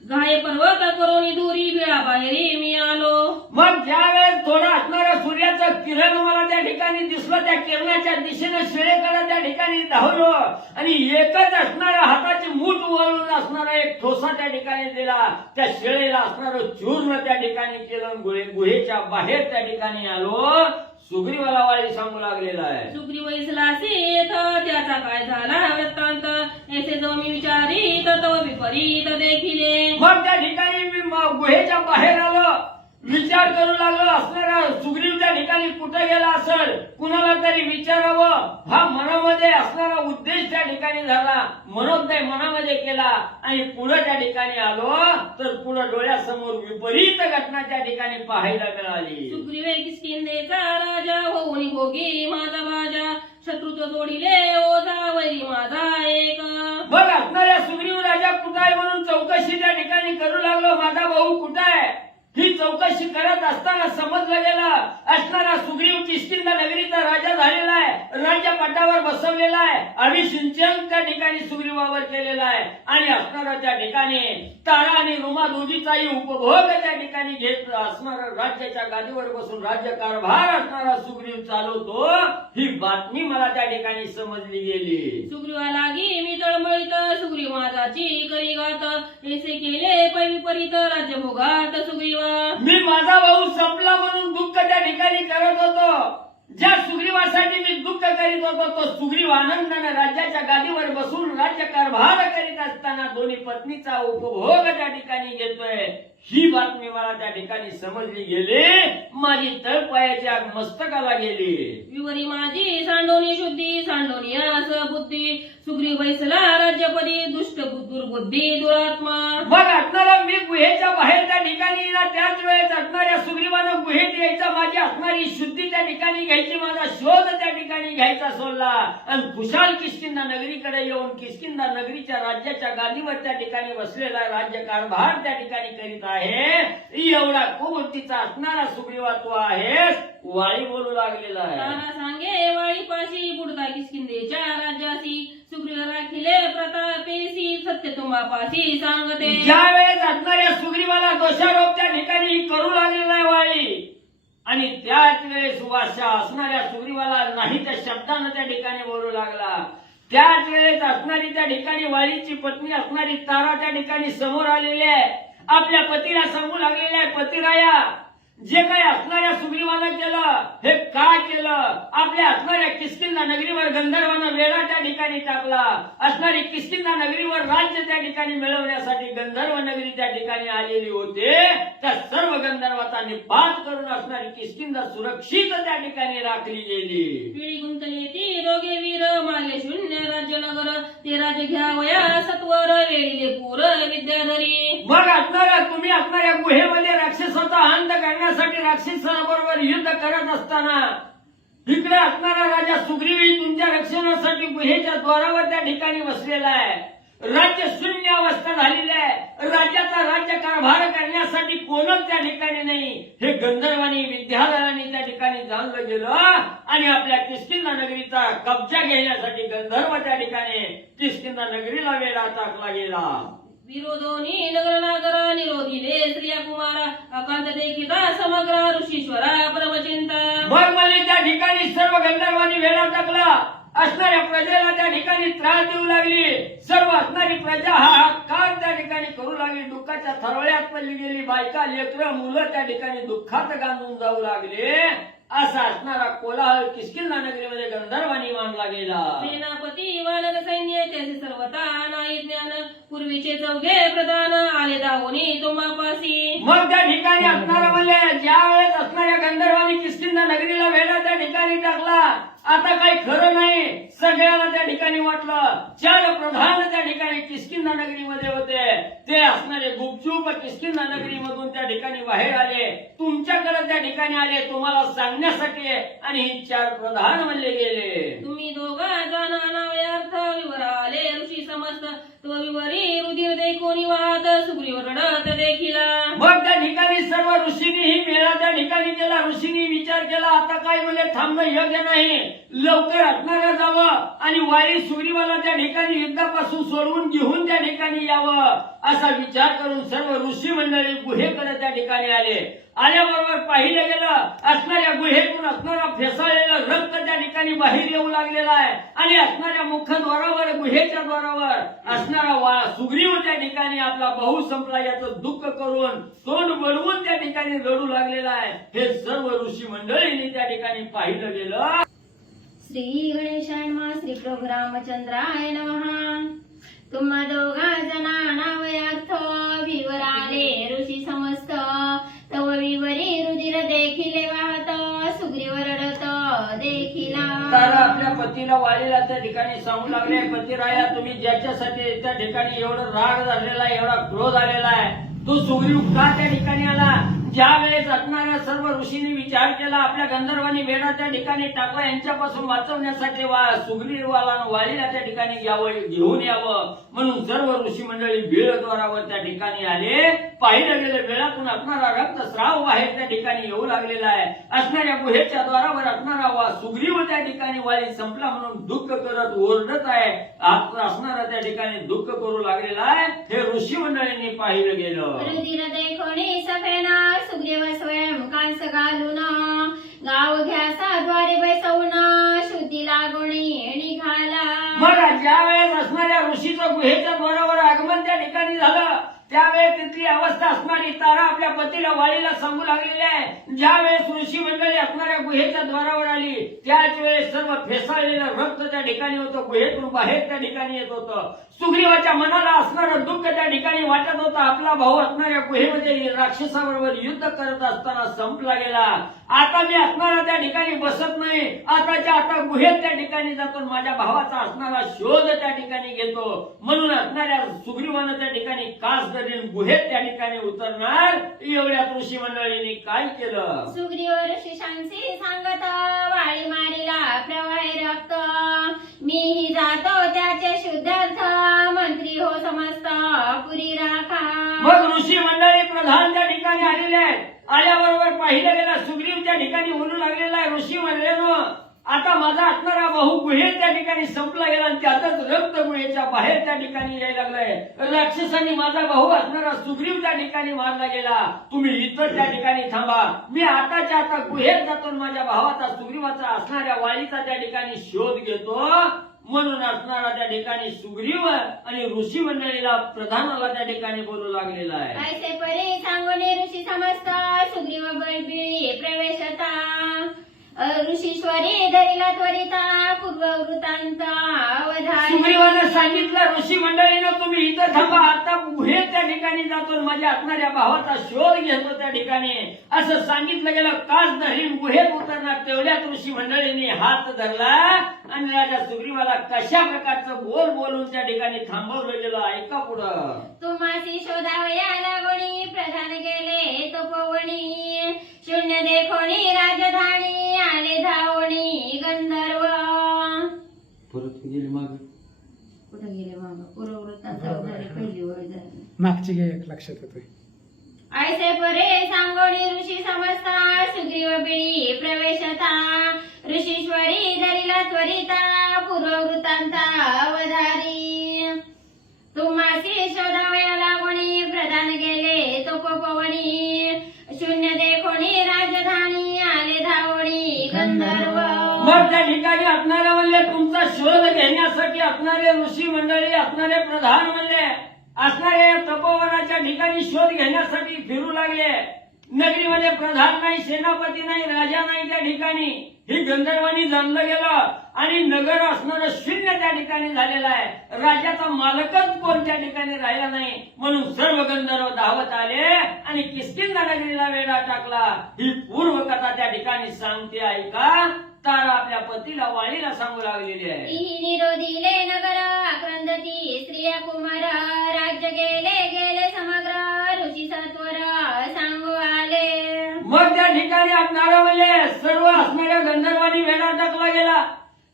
घाय पर्वत करोनी दुरी बिळा बाहेरी मी आलो. मग ज्यावेळेस थोडं असणारं सूर्याचं किरण मला त्या ठिकाणी दिसलं त्या किरणाच्या दिशेने शिळेकडे त्या ठिकाणी धावलो आणि एकच असणाऱ्या हाताची मूठ वळून असणारा एक ठोसा त्या ठिकाणी दिला. त्या शिळेला असणारं चूर्ण त्या ठिकाणी केलं गुहेच्या बाहेर त्या ठिकाणी आलो. सुग्रीवाला वाळी सांगू लागलेला आहे. सुग्रीव इसलासी त्याचा काय झाला वृत्तांत ऐसे जो मी विचारित तो विपरीत देखिले. मग त्या ठिकाणी मी गुहेच्या बाहेर आलो विचार करू लागलो असणारा सुग्रीव त्या ठिकाणी कुठे गेला असेल कुणाला तरी विचारावं हा मनामध्ये असणारा उद्देश त्या ठिकाणी झाला. मनोदय मनामध्ये केला आणि पुढे त्या ठिकाणी आलो तर पुढे डोळ्यासमोर विपरीत घटना त्या ठिकाणी पाहायला मिळाली. सुग्रीवे किष्किंधेचा राजा होऊन भोगी माझा बाजा शत्रुत्व जोडिले ओझा वैरी माझा एक. मग असणाऱ्या सुग्रीव राजा कुठे आहे म्हणून चौकशी त्या ठिकाणी करू लागलो. माझा भाऊ कुठे आहे ही चौकशी करत असताना समजलं गेलं असणारा सुग्रीव किष्किंधा नगरीचा राजा झालेला आहे. राज्यपटावर बसवलेला आहे. अभिषिंचन त्या ठिकाणी सुग्रीवावर केलेला आहे आणि असणारा त्या ठिकाणी तारा आणि रुमा दोघीचाही उपभोग त्या ठिकाणी घेत असणारा राज्याच्या गादीवर बसून राज्य कारभार असणारा सुग्रीव चालवतो ही बातमी मला त्या ठिकाणी समजली गेली. सुग्रीवा लागी मी तळमळीत सुग्रीव माझाची करी गात ऐसे केले विपरीत राज्य भोगात सुग्रीवा. मी माझा भाऊ संपला म्हणून दुःख त्या ठिकाणी करत होतो. ज्या सुग्रीवासाठी मी दुःख करीत होतो तो सुग्रीव आनंदाने राज्याच्या गादीवर बसून राज्य कारभार करीत असताना दोन्ही पत्नीचा उपभोग त्या ठिकाणी घेतोय ही बातमी मला त्या ठिकाणी समजली गेली. माझी तळपायाची आग मस्तकाला गेली. विवरी माझी सांडोनी शुद्धी सांडोनी अस बुद्धी सुग्रीव बैसला राज्यपदी दुष्ट दुर्बुद्धी दुरात्मा. मग असणारा मी गुहेच्या बाहेर त्या ठिकाणी त्याच वेळेस असणाऱ्या सुग्रीवानं गुहेत यायचा माझी असणारी शुद्धी त्या ठिकाणी घ्यायची, माझा शोध त्या ठिकाणी घ्यायचा सोडला आणि खुशाल किष्किंधा नगरीकडे येऊन किष्किंधा नगरीच्या राज्याच्या गादीवर त्या ठिकाणी बसलेला राज्यकारभार त्या ठिकाणी करीत आहे. एवढा कुबुद्धीचा असणारा सुग्रीवा तू आहेस. वाळी बोलू लागलेला आहे. तारा सांगे वाळीपाशी बुडता किष्किंधेच्या राज्यासी सुग्रीव राखिले प्रतापेसी सत्य तुम्हापाशी सांगते. ज्यावेळेस असणाऱ्या सुग्रीवाला दोषारोप त्या ठिकाणी करू लागलेला आहे वाळी, आणि त्याच वेळेस वाशा असणाऱ्या सुग्रीवाला नाही त्या शब्दानं त्या ठिकाणी बोलू लागला. त्याच वेळेस असणारी त्या ठिकाणी वाळीची पत्नी असणारी तारा त्या ठिकाणी समोर आलेली आहे. आपल्या पतीला सांगू लागलेले आहे, पतिराया जे काही असणाऱ्या सुग्रीवानं केलं हे काय केलं? आपल्या असणाऱ्या किष्किंधा नगरीवर गंधर्वानं वेढा त्या ठिकाणी टाकला. असणारी किष्किंधा नगरीवर राज्य त्या ठिकाणी मिळवण्यासाठी गंधर्व नगरी त्या ठिकाणी आलेली होते. त्या सर्व गंधर्वाचा निपात करून असणारी किष्किंधा सुरक्षित त्या ठिकाणी राखली गेली. पिढी गुंतली ती रोगे वीर मागे शून्य राज्य नगर ते राज्य घ्यावया सत्वर वेळीले पूर विद्याधरी. मग असणाऱ्या तुम्ही असणाऱ्या गुहेमध्ये राक्षसाचा अंत करण्यासाठी राक्षसाबरोबर युद्ध करत असताना इकडे असणारा राजा सुग्रीवी तुमच्या रक्षणासाठी गुहेच्या द्वारावर त्या ठिकाणी बसलेला आहे. राज्य शून्य अवस्था झालेली आहे. राज्याचा राज्यकारभार करण्यासाठी कोणच त्या ठिकाणी नाही. हे गंधर्वांनी विद्याधरांनी त्या ठिकाणी जाणलं गेलं आणि आपल्या किष्किंधा नगरीचा कब्जा घेण्यासाठी गंधर्व त्या ठिकाणी किष्किंधा नगरीला वेढा टाकला गेला. विरोधोनी नगर नागरा निरोधिले स्त्रिया कुमारा अकांत देखिता समग्र ऋषीश्वरा परमचिंता. मग मला त्या ठिकाणी सर्व गंधर्वांनी वेढा टाकला. असणाऱ्या प्रजेला त्या ठिकाणी त्रास देऊ लागली. सर्व असणारी प्रजा हाहाकार त्या ठिकाणी करू लागली. दुःखाच्या थरवळ्यात पडली गेली. बायका लेकरं मुलं त्या ठिकाणी दुःखात गांजून जाऊ लागले. असा असणारा कोलाहल किष्किंधा नगरीमध्ये गंधर्वांनी मांडला गेला. सेनापती वानर सैन्य त्याचे सर्वता नाही ज्ञान पूर्वीचे चौघे प्रधान आले दावोनी तुम्हापाशी. मग त्या ठिकाणी असणारा म्हणजे ज्या वेळेस असणाऱ्या गंधर्वांनी किष्किंधा नगरीला वेढा त्या ठिकाणी टाकला. आता काही खरं नाही. सगळ्यांना त्या ठिकाणी वाटलं. 4 प्रधान त्या ठिकाणी किष्किंधा नगरीमध्ये होते. ते असणारे गुपचूप किष्किंधा नगरीमधून त्या ठिकाणी बाहेर आले. तुमच्याकडे त्या ठिकाणी आले तुम्हाला सांगण्यासाठी आणि ही 4 प्रधान म्हणले गेले. तुम्ही दोघा जण अनावय अर्थ विवर आले ऋषी समस्त तो विवरी रुधिर देखोनी वाहत सुग्रीव रडत देखिला. मग त्या ठिकाणी सर्व ऋषींनी ही मेळा त्या ठिकाणी केला. ऋषींनी विचार केला आता काय म्हणजे थांबणं योग्य नाही. लवकर असणाऱ्या जावं आणि वारी सुग्रीवाला त्या ठिकाणी युद्धापासून सोडवून घेऊन त्या ठिकाणी यावं असा विचार करून सर्व ऋषी मंडळी गुहेकडे त्या ठिकाणी आले. आल्याबरोबर पाहिलं गेलं असणाऱ्या गुहेतून असणारा फेसाळलेलं रक्त त्या ठिकाणी बाहेर येऊ लागलेला आहे आणि असणाऱ्या मुखद्वारावर गुहेच्या द्वारावर असणारा सुग्रीव त्या ठिकाणी आपला भाऊ संपला याचं दुःख करून तोंड वळवून त्या ठिकाणी रडू लागलेला आहे. हे सर्व ऋषी मंडळींनी त्या ठिकाणी पाहिलं गेलं. श्री गणेशाय नमः. श्री प्रभू रामचंद्राय नमः. तुम्हा दोघा जणांनावयार्थ विवर आले ऋषी समस्त तव विवरी रुधिर देखिले वाहत सुग्रीव रडत देखिला. तर आपल्या पतीला वाळीला त्या ठिकाणी सांगू लागले, पतिराया तुम्ही ज्याच्यासाठी त्या ठिकाणी एवढं राग झालेला आहे, एवढा क्रोध आलेला आहे, तो सुग्रीव का त्या ठिकाणी आला? ज्या वेळेस असणाऱ्या सर्व ऋषींनी विचार केला आपल्या गंधर्वांनी वेढा त्या ठिकाणी टाकला यांच्यापासून वाचवण्यासाठी सुग्रीवाला वाळीला त्या ठिकाणी घेऊन यावं म्हणून सर्व ऋषी मंडळी बेळद्वारावर त्या ठिकाणी आले. पाहिलं गेलं वेळातून असणारा रक्तस्राव बाहेर त्या ठिकाणी येऊ लागलेला आहे. असणाऱ्या गुहेच्या द्वारावर असणारा सुग्रीव त्या ठिकाणी वाळी संपला म्हणून दुःख करत ओरडत आहे. असणारा त्या ठिकाणी दुःख करू लागलेला आहे. हे ऋषी मंडळींनी पाहिलं गेलं. रुधिर देखोनी सफेना सुग्रीव स्वयं कांस घालून गाव घ्यासा द्वारे बैसवून शुद्धी लागोणी निघाला. मग ज्या वेळेस असणाऱ्या ऋषीचं गुहेच्या द्वारावर आगमन त्या ठिकाणी झालं त्यावेळेस तिथली अवस्था असणारी तारा आपल्या पतीला वाळीला सांगू लागलेली आहे. ज्या वेळेस ऋषी मंडळी असणाऱ्या गुहेच्या द्वारावर आली त्याच वेळेस सर्व फेसाळलेलं रक्त त्या ठिकाणी होतं. गुहेतून बाहेर त्या ठिकाणी येत होतं. सुग्रीवाच्या मनाला असणारं दुःख त्या ठिकाणी वाटत होतं. आपला भाऊ असणाऱ्या गुहेमध्ये राक्षसाबरोबर युद्ध करत असताना संपला गेला. आता मी असणारा त्या ठिकाणी बसत नाही. आताच्या आता गुहेत त्या ठिकाणी जातो माझ्या भावाचा असणारा शोध त्या ठिकाणी घेतो म्हणून असणाऱ्या सुग्रीवानं त्या ठिकाणी कास तऱ्हेने गुहेत त्या ठिकाणी उतरणार. एवढ्यात ऋषी मंडळींनी काय केलं? सुग्रीव ऋषीशांशी सांगत वाळी मारीला प्रवाहे रक्त मीही जातो त्याचे शुद्धार्थ मंत्री हो समस्त पुरी राखा. मग ऋषी मंडळी प्रधान त्या ठिकाणी आलेले आहेत. आल्याबरोबर पाहिलं गेलं सुग्रीव त्या ठिकाणी बोलू लागलेला आहे. ऋषी मंडळीनं आता माझा असणारा भाऊ गुहेत त्या ठिकाणी संपला गेला आणि त्यातच रक्त गुहेच्या बाहेर त्या ठिकाणी यायला लागलाय. राक्षसांनी माझा भाऊ असणारा सुग्रीव त्या ठिकाणी मारला गेला. तुम्ही इतर त्या ठिकाणी थांबा. मी आताच्या आता गुहेत जातो माझ्या भावाचा सुग्रीवाचा असणाऱ्या वाळीचा त्या ठिकाणी शोध घेतो. म्हणून असणारा त्या ठिकाणी सुग्रीव आणि ऋषी मंडळीला प्रधानाला त्या ठिकाणी बोलू लागलेला आहे. ऐसे परी सांगोने ऋषी समस्त सुग्रीव बळबिळी प्रवेशता ऋषीश्वरी दरिला त्वरिता पूर्ववृत्तांत अवधारी. सुग्रीवानं सांगितलं ऋषी मंडळीनं तुम्ही इथं थांबा. आता गुहेत त्या ठिकाणी जातो माझ्या असणाऱ्या भावाचा शोध घेतो त्या ठिकाणी असं सांगितलं गेलं. काच धरीन गुहेत उतरणार. तेवढ्यात ऋषी मंडळींनी हात धरला आणि राजा सुग्रीवाला कशा प्रकारचं बोल बोलून त्या ठिकाणी थांबवलं गेलं. ऐका पुढं. तुम्हासी शोधावया लागोणी प्रधान गेले तपोवणी शून्य देखोणी राजधानी आले धावणी गंधर्व. परत गेली माग कुठे गेले माग पूर्ववृत्तांत अवधारी पहिली ओळ झाली. मागची गे एक लक्षात येतोय. ऐसे परे सांगोणी ऋषी समजता सुग्रीव बिळी प्रवेशता ऋषीश्वरी दरिला त्वरिता पूर्ववृत्तांत अवधारी. तुम्हासी शोधावया लागोणी प्रधान गेले तपोवणी शून्य देखोणी राजधानी आले धावणी गंधर्व. मग त्या ठिकाणी असणारे म्हणले तुमचा शोध घेण्यासाठी असणारे ऋषी मंडळी असणारे प्रधान म्हणले असणारे तपोवनाच्या ठिकाणी शोध घेण्यासाठी फिरू लागले. नगरीमध्ये प्रधान नाही, सेनापती नाही, राजा नाही त्या ठिकाणी. ही गंधर्वांनी जमलं गेलं आणि नगर असणारं शून्य त्या ठिकाणी झालेलं आहे. राज्याचा मालकच कोण त्या ठिकाणी राहिला नाही. म्हणून सर्व गंधर्व धावत आले आणि किष्किंधा नगरीला वेढा टाकला. ही पूर्व कथा त्या ठिकाणी सांगते ऐका. तारा आपल्या पतीला वाळीला सांगू लागलेली आहे. ती निरोधीले नगर आक्रंदती स्त्रिया कुमार राज्य गेले गेले समग्र ऋषी सत्वर सांगू आले. मग त्या ठिकाणी असणारं म्हणजे सर्व असणाऱ्या गंधर्वांनी वेढा टाकला गेला.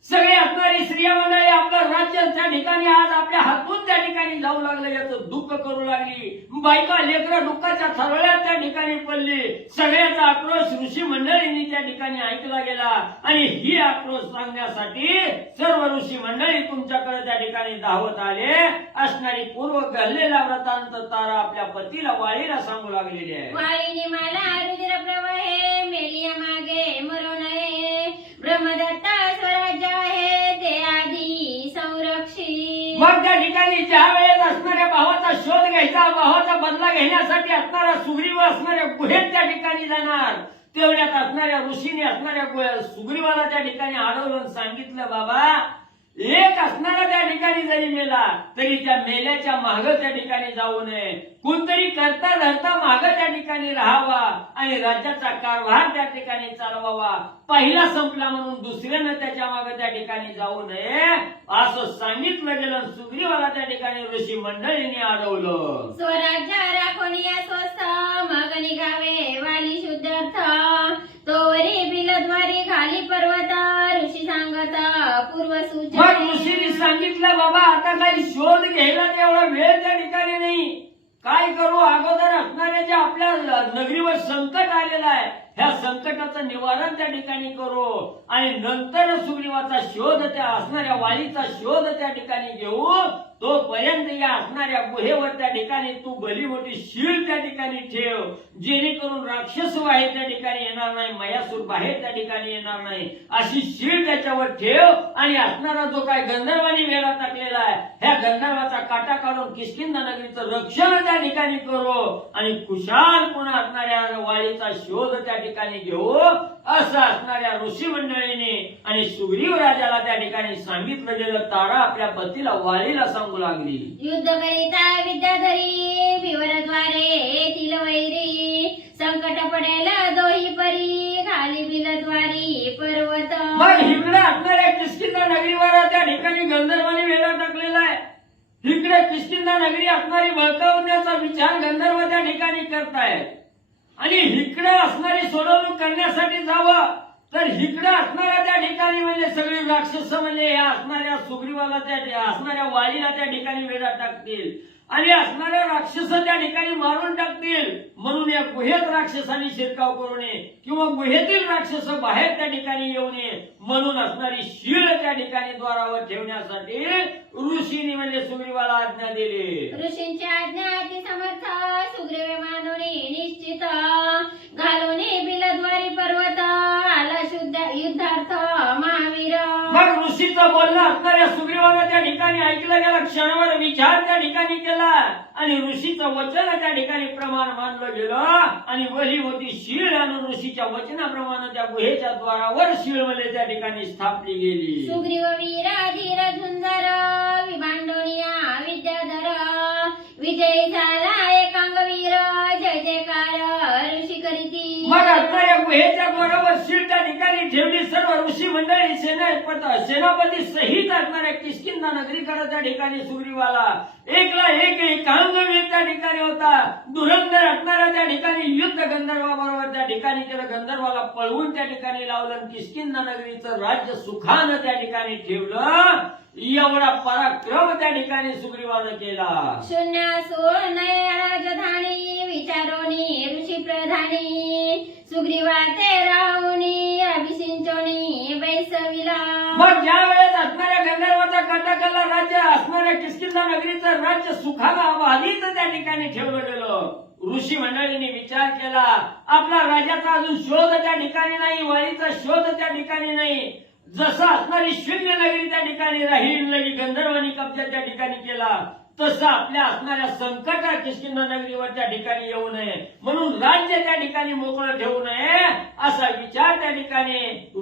सगळे असणारी स्त्रिया मंडळी आपलं राज्य त्या ठिकाणी आज आपल्या हातून त्या ठिकाणी जाऊ लागलं. याचं दुःख करू लागली. बायका लेकरं दुःखाच्या थरवळ्यात त्या ठिकाणी पडली. सगळ्याचा आक्रोश ऋषी मंडळींनी त्या ठिकाणी ऐकला गेला आणि ही आक्रोश सांगण्यासाठी सर्व ऋषी मंडळी तुमच्याकडे त्या ठिकाणी धावत आले. असणारी पूर्व घडलेला व्रतांत तारा आपल्या पतीला वाळीला सांगू लागलेली आहे. वाळीने मला रुद्र प्रवाहे मेलिया मागे मरो नये ब्रह्मदत्त स्वराज्य आहे ते आधी संरक्षी. मग त्या ठिकाणी ज्या वेळेस असणाऱ्या भावाचा शोध घ्यायचा, भावाचा बदला घेण्यासाठी असणारा सुग्रीव असणाऱ्या गुहेत त्या ठिकाणी जाणार. तेवढ्यात असणाऱ्या ऋषीने असणाऱ्या सुग्रीवाला त्या ठिकाणी अडवून सांगितलं बाबा एक असणारा त्या ठिकाणी जरी मेला तरी त्या मेल्याच्या माग त्या ठिकाणी जाऊ नये. कोणतरी करता धरता माग त्या ठिकाणी राहावा आणि राज्याचा कारभार त्या ठिकाणी चालवावा. पहिला संपला म्हणून दुसऱ्यानं त्याच्या मागे त्या ठिकाणी जाऊ नये असं सांगितलं गेलं. सुग्रीवाला त्या ठिकाणी ऋषी मंडळींनी अडवलं. स्वराज्य राखोनिया स्वस्थ मग निघावे वाली शुद्धार्थ तोवरी बिलद्वारी खाली पर्वत ऋषी सांगत पूर्व सूचना. मग ऋषीने सांगितलं बाबा आता काही शोध घ्यायला एवढा वेळ त्या ठिकाणी नाही. काय करू अगोदर असणाऱ्या जे आपल्या नगरीवर संकट आलेलं आहे ह्या संकटाचं निवारण त्या ठिकाणी करू आणि नंतर सुग्रीवाचा शोध त्या असणाऱ्या वाळीचा शोध त्या ठिकाणी घेऊ. तोपर्यंत या असणाऱ्या गुहेवर त्या ठिकाणी तू भली मोठी शीळ त्या ठिकाणी ठेव जेणेकरून राक्षस बाहेर त्या ठिकाणी येणार नाही, मयासूर बाहेर त्या ठिकाणी येणार नाही अशी शीळ त्याच्यावर ठेव. आणि असणारा जो काय गंधर्वांनी वेढा टाकलेला आहे ह्या गंधर्वाचा काटा काढून किष्किंधा नगरीचं रक्षण त्या ठिकाणी करू आणि खुशाल पुन्हा असणाऱ्या वाळीचा शोध त्या ठिकाणी घेऊ असं असणाऱ्या ऋषी मंडळीने आणि सुग्रीव राजाला त्या ठिकाणी सांगितलं गेलं. तारा आपल्या पतीला वाळीला सांगू लागली. युद्ध करिता विद्याधरी विवरद्वारे येथील वैरी संकट पडेल दोही परी खाली बिलद्वारी पर्वत. मग हिकडे असणाऱ्या किष्किंधा नगरीवर त्या ठिकाणी गंधर्वांनी वेढा टाकलेला आहे. ही इकडे किष्किंधा नगरी असणारी बळकावण्याचा विचार गंधर्व त्या ठिकाणी करतायत आणि इकडे असणारी सोडवणूक करण्यासाठी जावं तर इकडे असणाऱ्या त्या ठिकाणी म्हणजे सगळे राक्षस म्हणजे या असणाऱ्या सुग्रीवाला त्या असणाऱ्या वालीला त्या ठिकाणी वेढा टाकतील आणि असणाऱ्या राक्षस त्या ठिकाणी मारून टाकतील म्हणून या गुहेत राक्षसांनी शिरकाव करू नये किंवा गुहेतील राक्षस बाहेर त्या ठिकाणी येऊ नये म्हणून असणारी शीळ त्या ठिकाणी द्वारावर ठेवण्यासाठी ऋषीने म्हणजे सुग्रीवाला आज्ञा दिली. ऋषींची आज्ञा अति समर्थ सुग्रीव मानोनी निश्चित घालून बिलद्वारी पर्वत आला शुद्ध युद्धार्थ महावीर. मग ऋषीचं बोलणं असणाऱ्या सुग्रीवाला त्या ठिकाणी ऐकलं गेलं क्षणावर विचार त्या ठिकाणी केला आणि ऋषीचं वचन त्या ठिकाणी प्रमाण मानलं गेलं आणि वली होती शीळ आणि ऋषीच्या वचनाप्रमाणे त्या गुहेच्या द्वारावर शीळ मध्ये त्या ठिकाणी स्थापली गेली. सुग्रीव वीर धीर झुंजार विभांडोनिया विद्याधर विजय झाला एकांगवीर जय जयकार ऋषी करीती. मग असणाऱ्या गुहेच्या द्वारावर शीळ त्या ठिकाणी ठेवली. सर्व ऋषी मंडळी सेनापती सहित असणाऱ्या किष्किंधा नगरीकडे त्या ठिकाणी सुग्रीवाला एकला एक एकांगवीर त्या ठिकाणी होता. धुरंधर असणाऱ्या त्या ठिकाणी युद्ध गंधर्वाबरोबर त्या ठिकाणी केलं. गंधर्वाला पळवून त्या ठिकाणी लावलं. किष्किंधा नगरीचं राज्य सुखानं त्या ठिकाणी ठेवलं. एवढा पराक्रम त्या ठिकाणी सुग्रीवानं केला. शून्य सोनय राजधानी विचारोनी ऋषी प्रधानी सुग्रीवाते राहुनी अभिषिंचोनी बैसविला. मग ज्या वेळेस असणाऱ्या गंधर्वाचा कटाकला राज्य असणाऱ्या किष्किंधा नगरीचं राज्य सुखानं आवालीच त्या ठिकाणी ठेवलं गेलं. ऋषी मंडळींनी विचार केला आपला राजाचा अजून शोध त्या ठिकाणी नाही, वालीचा शोध त्या ठिकाणी नाही. जसं असणारी शून्य नगरी त्या ठिकाणी राहील लगी गंधर्वांनी कब्जा त्या ठिकाणी केला तसं आपल्या असणाऱ्या संकट किष्किंधा नगरीवर त्या ठिकाणी येऊ नये म्हणून राज्य त्या ठिकाणी मोकळं ठेवू नये असा विचार त्या ठिकाणी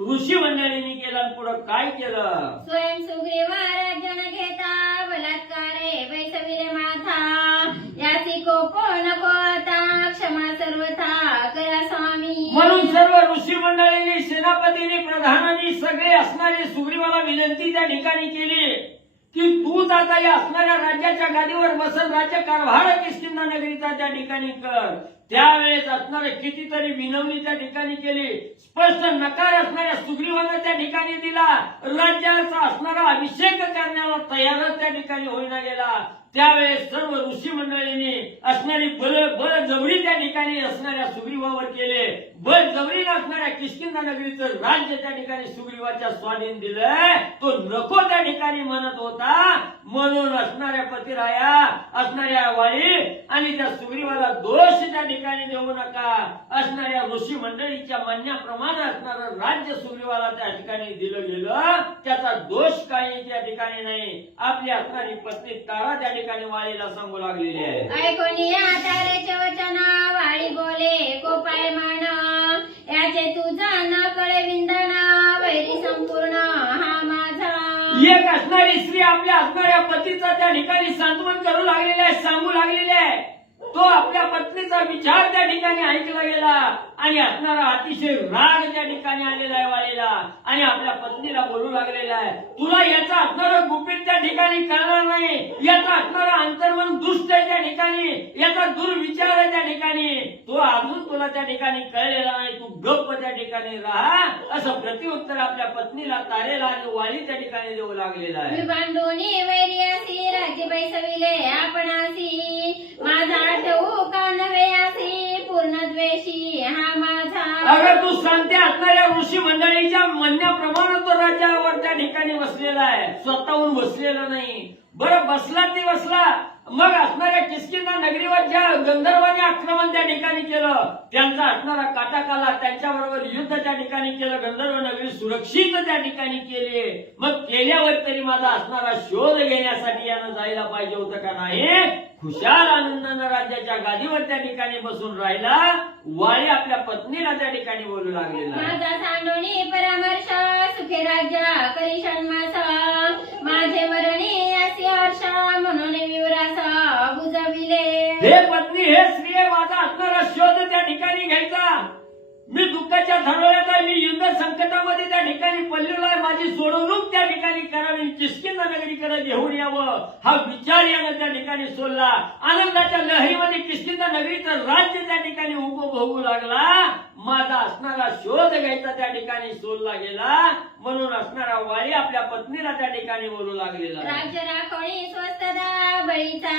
ऋषी मंडळींनी केला. पुढे काय केलं? स्वयं सुग्रीव राज्य न घेता बलात्कारे बैसविले माथा याची कोप नको आता क्षमा सर्वथा करा स्वामी. म्हणून सर्व ऋषी मंडळींनी सेनापतींनी प्रधानांनी सगळे असणारे सुग्रीवाला विनंती त्या ठिकाणी केली की तूच आता या असणाऱ्या राज्याच्या गादीवर बसन राज्य कारभार किष्किंधा नगरीचा त्या ठिकाणी कर. त्यावेळेस असणारे कितीतरी विनवणी त्या ठिकाणी केली. स्पष्ट नकार असणाऱ्या सुग्रीवानं त्या ठिकाणी दिला. राज्याचा असणारा अभिषेक करण्याला तयारच त्या ठिकाणी होईना गेला. त्यावेळेस सर्व ऋषी मंडळींनी असणारी बळजबरी त्या ठिकाणी असणाऱ्या सुग्रीवावर केले. बळजबरीने असणाऱ्या किष्किंधा नगरीचं राज्य त्या ठिकाणी सुग्रीवाच्या स्वाधीन दिलंय. तो नको त्या ठिकाणी म्हणत होता म्हणून असणाऱ्या पतिराया असणाऱ्या वाळी आणि त्या सुग्रीवाला दोष त्या ठिकाणी देऊ नका. असणाऱ्या ऋषी मंडळीच्या म्हणण्याप्रमाणे असणारं राज्य सुग्रीवाला त्या ठिकाणी दिलं गेलं. त्याचा दोष काही त्या ठिकाणी नाही. आपली असणारी पत्नी तारा त्या ठिकाणी वाळीला सांगू लागलेली आहे. ऐकोनी तारेचे वचन वाळी बोले कोपाय मान याचे तुझा न कळे विंदन वैरी संपूर्ण हा माझा. एक असणारी स्त्री आपल्या असणाऱ्या पतीचा त्या ठिकाणी सांत्वन करू लागलेली आहे, सांगू लागलेली आहे. तो आपल्या पत्नीचा विचार त्या ठिकाणी ऐकला गेला आणि असणारा अतिशय राग त्या ठिकाणी आलेला आहे वालीला आणि आपल्या पत्नीला बोलू लागलेला आहे तुला याचा असणारं गुपित त्या ठिकाणी कळणार नाही. याचा असणारा अंतर्मन दुष्ट आहे त्या ठिकाणी, याचा दुर्विचार आहे त्या ठिकाणी. तो अजून तुला त्या ठिकाणी कळलेला नाही. तू गप्प त्या ठिकाणी राहा असं प्रत्युत्तर आपल्या पत्नीला तारेला आणि वाली त्या ठिकाणी देऊ लागलेला आहे. विभांडोनी वैर्यासी राज्य बैसविले आपणासी माझा आठवू का नव्हे असे पूर्ण द्वेषी हा माझा. अगर तू सांगते असणाऱ्या ऋषी मंडळीच्या म्हणण्याप्रमाणे तो राज्यावर त्या ठिकाणी बसलेला आहे, स्वतःहून बसलेला नाही. बरं बसला ती बसला. मग असणाऱ्या किष्किंधा नगरीवर ज्या गंधर्वांनी आक्रमण त्या ठिकाणी केलं त्यांचा असणारा काटाकाला त्यांच्याबरोबर युद्ध त्या ठिकाणी केलं. गंधर्व नगरी सुरक्षित त्या ठिकाणी केली. मग केल्यावर तरी माझा असणारा शोध घेण्यासाठी यानं जायला पाहिजे होतं का नाही? खुशाल आनंदानं राज्याच्या गादीवर त्या ठिकाणी बसून राहिला. वाळी आपल्या पत्नीला त्या ठिकाणी बोलू लागलेला. माझा सांडोनी परामर्श सुखे राज्य करी षण्मास माझे मरणी असे हर्ष म्हणून विवरास बुजविले. हे पत्नी हे स्त्रिये माझा असणारा शोध त्या ठिकाणी घ्यायचा. मी दुःखाच्या धरोळ्यात आहे. मी युद्ध संकटामध्ये त्या ठिकाणी पडलेलो आहे, माझी सोडवणूक त्या ठिकाणी करावी, किष्किंधा नगरीकडे घेऊन यावं हा विचार यानं त्या ठिकाणी सोडला. आनंदाच्या लहरीमध्ये किष्किंधा नगरीचं राज्य त्या ठिकाणी उपभोगू लागला. माझा असणारा शोध घ्यायचा त्या ठिकाणी सोडला गेला. म्हणून असणारा वाली आपल्या पत्नीला त्या ठिकाणी बोलू लागलेला आहे. राज्य राखोणी स्वस्तदा बळीचा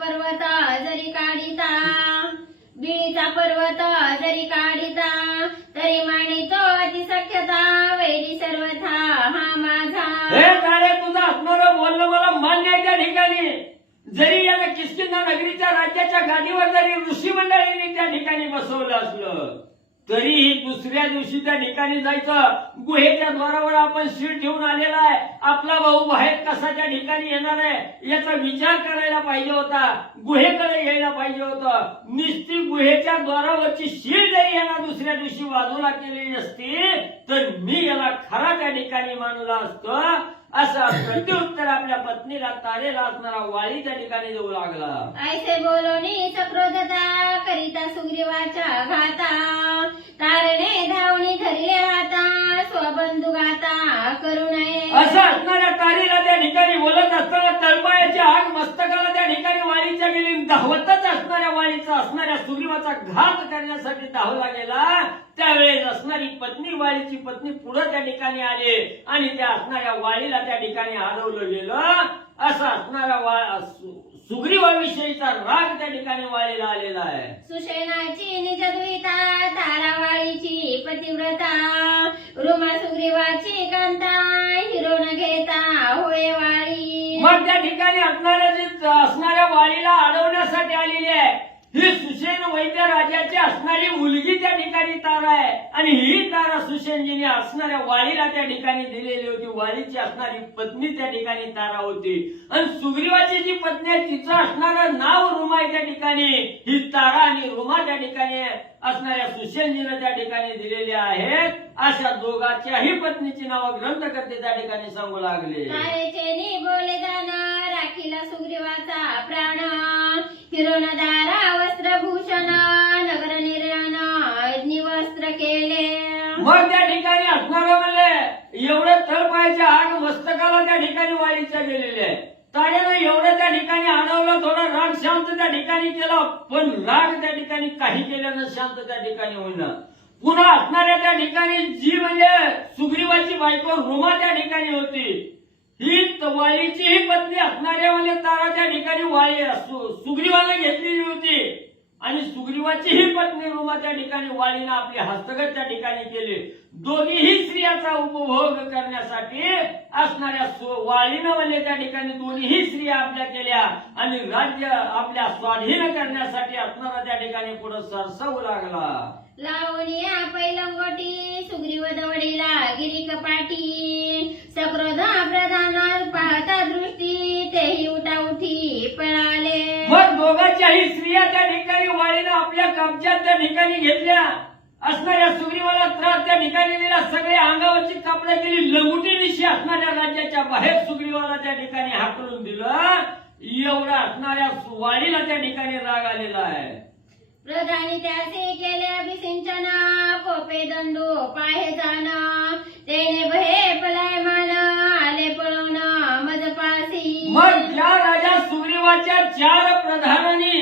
पर्वत जरी काढिता, बिळीचा पर्वत जरी काढिता, तरी मानितो अतिसख्यता, वैरी सर्वथा हा माझा. हे तारे, तुझं असणारं बोलणं मला मान्य आहे. त्या ठिकाणी जरी यानं किष्किंधा नगरीच्या राज्याच्या गादीवर जरी ऋषी मंडळींनी त्या ठिकाणी बसवलं असलं, तरीही दुसऱ्या दिवशी त्या ठिकाणी जायचं. गुहेच्या द्वारावर आपण शीट ठेवून आलेला आहे. आपला भाऊ बाहेर कसा त्या ठिकाणी येणार आहे याचा विचार करायला पाहिजे होता. गुहेकडे यायला पाहिजे होतं. निस्ती गुहेच्या द्वारावरची शीट जरी याला दुसऱ्या दिवशी बाजूला केलेली असती तर मी याला खरा त्या ठिकाणी मानलं असतं. असं प्रत्युत्तर आपल्या पत्नीला तारेला असणारा वाली त्या ठिकाणी देऊ लागला. ऐसे बोलोनी सक्रोधता करिता सुग्रीवाच्या घाता, तारणे धावणी धरले हाता, स्वबंधू गाता करू नये. असं असणाऱ्या तारेला त्या ठिकाणी बोलत असताना तळपायाची आग मस्तकाला त्या ठिकाणी वालीच्या गेली. धावतच असणाऱ्या वालीचा असणाऱ्या सुग्रीवाचा घात करण्यासाठी धावला गेला. त्यावेळेस असणारी पत्नी, वालीची पत्नी पुढे त्या ठिकाणी आली आणि त्या असणाऱ्या वालीला त्या ठिकाणी अडवलं गेलं. असा असणारा सुग्रीवाविषयीचा राग त्या ठिकाणी वालीला आलेला आहे. सुषेणाची निजद्विता, तारावाळीची पतिव्रता, रुमा सुग्रीवाची कांता, हिरो न घेता होय वाळी. मग त्या ठिकाणी असणाऱ्या वालीला अडवण्यासाठी आलेली आहे ही सुषेण वैद्य राजाची असणारी मुलगी त्या ठिकाणी तारा आहे. आणि ही तारा सुषेणजीने असणाऱ्या वालीला त्या ठिकाणी दिलेली होती. वालीची असणारी पत्नी त्या ठिकाणी तारा होती. आणि सुग्रीवाची जी पत्नी आहे तिचं असणारं नाव रुमा आहे त्या ठिकाणी. ही तारा आणि रुमा त्या ठिकाणी असणाऱ्या सुषेणजीने त्या ठिकाणी दिलेली आहेत. अशा दोघांच्याही पत्नीची नावं ग्रंथकर्ते त्या ठिकाणी सांगू लागले. तारेचे बोले जाणार राखीला सुग्रीवाचा प्राण, हिरोनदारा वस्त्रभूषण, नगर निर्याण निवस्त्र केले. मग त्या ठिकाणी असणारं म्हणले एवढे तळपायाचे आग मस्तकाला त्या ठिकाणी वालीच्या गेलेले आहे. ताऱ्यानं एवढं त्या ठिकाणी अडवलं, थोडा राग शांत त्या ठिकाणी केला, पण राग त्या ठिकाणी काही केल्यानं शांत त्या ठिकाणी होईना. पुन्हा असणाऱ्या त्या ठिकाणी जी म्हणजे सुग्रीवाची बायको रुमा त्या ठिकाणी होती, ही वालीची ही पत्नी असणाऱ्या म्हणजे तारा त्या ठिकाणी वाली सुग्रीवाने घेतलेली होती. आणि सुग्रीवाची ही पत्नी रुमा त्या ठिकाणी वालीनं आपली हस्तगत त्या ठिकाणी केली. दोन्हीही स्त्रियाचा उपभोग करण्यासाठी असणाऱ्या वालीनं म्हणजे त्या ठिकाणी दोन्हीही स्त्रिया आपल्या केल्या आणि राज्य आपल्या स्वाधीन करण्यासाठी असणारा त्या ठिकाणी पुढे सरसावू लागला. लावणिया पैलंगोटी सुग्रीव दवडीला गिरी कपाटी, सक्रोधा प्रधाना पाहता दृष्टी, तेही उठाउठी पळाले. मग दोघांच्याही स्त्रिया त्या ठिकाणी वालीनं आपल्या कब्जात त्या ठिकाणी घेतल्या. असणाऱ्या सुग्रीवाला त्रास त्या ठिकाणी दिला. सगळ्या अंगावरची कपडे केली. लंगुटीनिशी असणाऱ्या राज्याच्या बाहेर सुग्रीवाला त्या ठिकाणी हाकलून दिलं. एवढा असणाऱ्या वालीला त्या ठिकाणी राग आलेला आहे. प्रधानी त्याचे केले अभिसिंचन, कोपे दंडू पाहे जाण, तेने भये पलायमान, आले पळवून मजपासी. मग ज्या राजा सुग्रीवाच्या 4 प्रधानांनी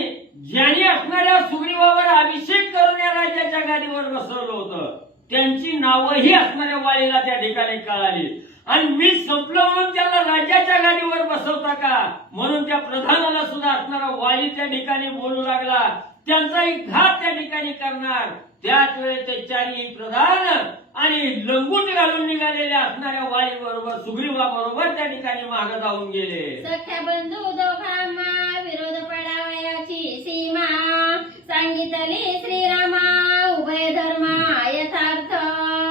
ज्यांनी असणाऱ्या सुग्रीवावर अभिषेक करून या राज्याच्या गादीवर बसवलं होतं त्यांची नावंही असणाऱ्या वालीला त्या ठिकाणी कळाली. आणि मी संपलो म्हणून त्याला राज्याच्या गादीवर बसवता का म्हणून त्या प्रधानाला सुद्धा असणारा वाली त्या ठिकाणी बोलू लागला. त्यांचाही घात त्या ठिकाणी करणार. त्याच वेळेस ते 4ही प्रधान आणि लंगूट घालून निघालेल्या असणाऱ्या वाली बरोबर सुग्रीवा बरोबर त्या ठिकाणी मागे धावून गेले. सख्या बंधू दोघांना विरोध पडावयाची सीमा, सांगितली श्रीरामा उभय धर्मा यथार्थ.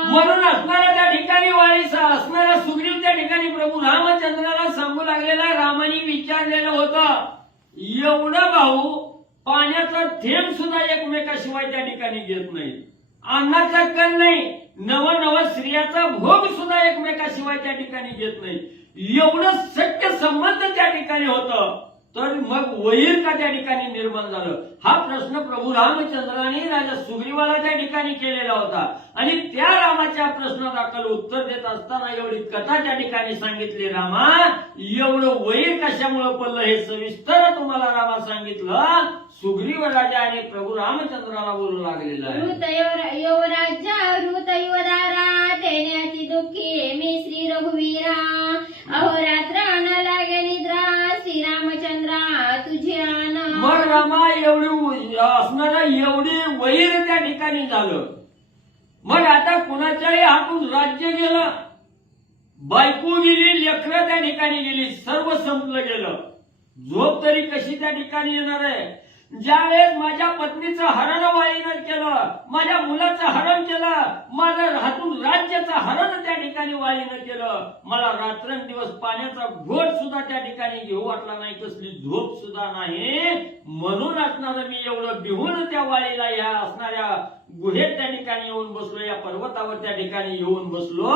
म्हणून असणाऱ्या त्या ठिकाणी वालीचा असणारा सुग्रीव त्या ठिकाणी प्रभू रामचंद्राला सांगू लागलेला. रामाने विचारलेलं होतं एवढं भाऊ पाण्याचा थेंब सुद्धा एकमेकाशिवाय त्या ठिकाणी घेत नाही, अन्नाचा कण नाही, नव स्त्रियाचा भोग सुद्धा एकमेकाशिवाय त्या ठिकाणी घेत नाही. एवढं सत्य संबंध त्या ठिकाणी होतं तर मग वैर का त्या ठिकाणी निर्माण झालं हा प्रश्न प्रभू रामचंद्राने राजा सुग्रीवाला त्या ठिकाणी केलेला होता. आणि त्या रामाच्या त्या प्रश्नादाखल उत्तर देत असताना एवढी कथा त्या ठिकाणी सांगितली रामा. एवढं वैर कशामुळे पडलं हे सविस्तर तुम्हाला रामा सांगितलं. सुग्रीव राजा आणि प्रभू रामचंद्राला बोलू लागलेलं आहे. ऋत युवराज्य ऋत युवदारा तेने दुःखी मी श्री रघुवीरा. अहोरात्र न लागे निद्रा श्रीरामचंद्रा तुझी आन. मग रामा एवढी असणारा एवढी वैर त्या ठिकाणी झालं. मग आता कुणाच्याही हातून राज्य गेलं, बायको गेली, लेकरं त्या ठिकाणी गेली, सर्व संपलं गेलं. झोप तरी कशी त्या ठिकाणी येणार आहे. ज्यावेळेस माझ्या पत्नीचं हरण वाळीनं केलं, माझ्या मुलाचं हरण केलं, माझ्या हातून राज्याचं हरण त्या ठिकाणी वाळीनं केलं, मला रात्रंदिवस पाण्याचा घोट सुद्धा त्या ठिकाणी घेऊ वाटला नाही, कसली झोप सुद्धा नाही. म्हणून असणारं मी एवढं बिहून त्या वाळीला या असणाऱ्या गुहेत त्या ठिकाणी येऊन बसलो, या पर्वतावर त्या ठिकाणी येऊन बसलो,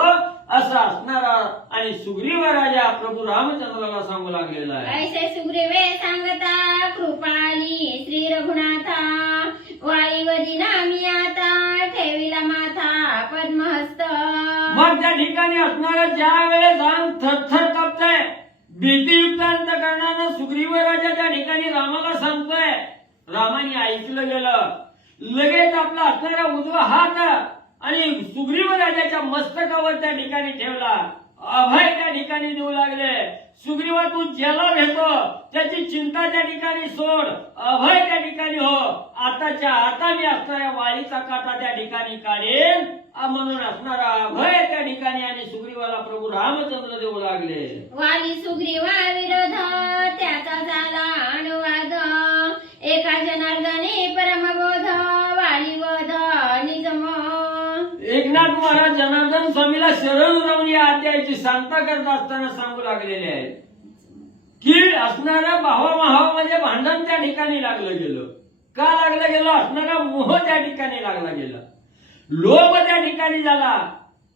असं असणारा आणि सुग्रीव राजा प्रभू रामचंद्राला सांगू लागलेला आहे. ऐसे सुग्रीवे सांगता कृपाली श्री रघुनाथा. वाळीवरी नामी आता ठेविला माथा पद्महस्त. मग त्या ठिकाणी असणारा ज्या वेळेस अंग थरथर कापतंय, भीतीयुक्त अंतकरणानं सुग्रीव राजा त्या ठिकाणी रामाला सांगतोय. रामाने ऐकलं गेलं. लगेच आपला असणारा उजवा हात आणि सुग्रीव राजाच्या मस्तकावर त्या ठिकाणी ठेवला. अभय त्या ठिकाणी देऊ लागले. सुग्रीवा तू ज्याला भेटो त्याची चिंता त्या ठिकाणी सोड, अभय त्या ठिकाणी हो. आताच्या आता मी असणाऱ्या वाळीचा काटा त्या ठिकाणी काढेन म्हणून असणारा अभय त्या ठिकाणी आणि सुग्रीवाला प्रभू रामचंद्र देऊ लागले. वाली सुग्रीवा विरोध त्याचा झाला अनुवाद. एका जनार्दने परमबोध वालीवध निजम. एकनाथ महाराज जनार्दन स्वामीला शरण जाऊन या अध्यायाची सांगता करत असताना सांगू लागलेले आहेत की असणाऱ्या भावाभावामध्ये भांडण त्या ठिकाणी लागलं गेलं. का लागलं गेलं? असणारा मोह त्या ठिकाणी लागला गेला, लोभ त्या ठिकाणी झाला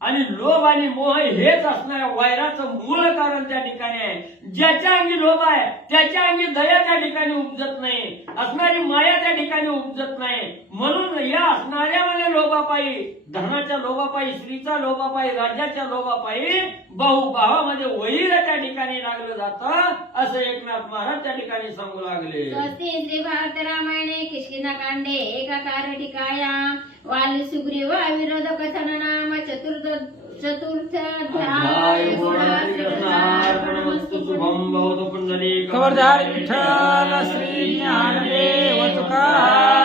आणि लोभ आणि मोह हेच असणाऱ्या वैराचं मूळ कारण त्या ठिकाणी आहे. ज्याच्या अंगी लोभ आहे त्याच्या अंगी दया त्या ठिकाणी उपजत नाही, असणारी माया त्या ठिकाणी उपजत नाही. म्हणून या असणाऱ्या म्हणजे लोभापायी, धनाच्या लोभापायी, स्त्रीचा लोभापायी, राज्याच्या लोभापायी भावामध्ये वैर त्या ठिकाणी लागलं जातं, असं एकनाथ महाराज त्या ठिकाणी सांगू लागले. स्वस्ति श्री भारत रामायणे किष्किंधाकांडे एकाकार टिकाया. वाली सुग्रीव विरोध कथन नाम चतुर्थ अध्याय श्रीकृष्णार्पणमस्तु. शुभं भवतु पुंडलीकं. खबरदार विठ्ठल श्री ज्ञानदेव तुकाराम.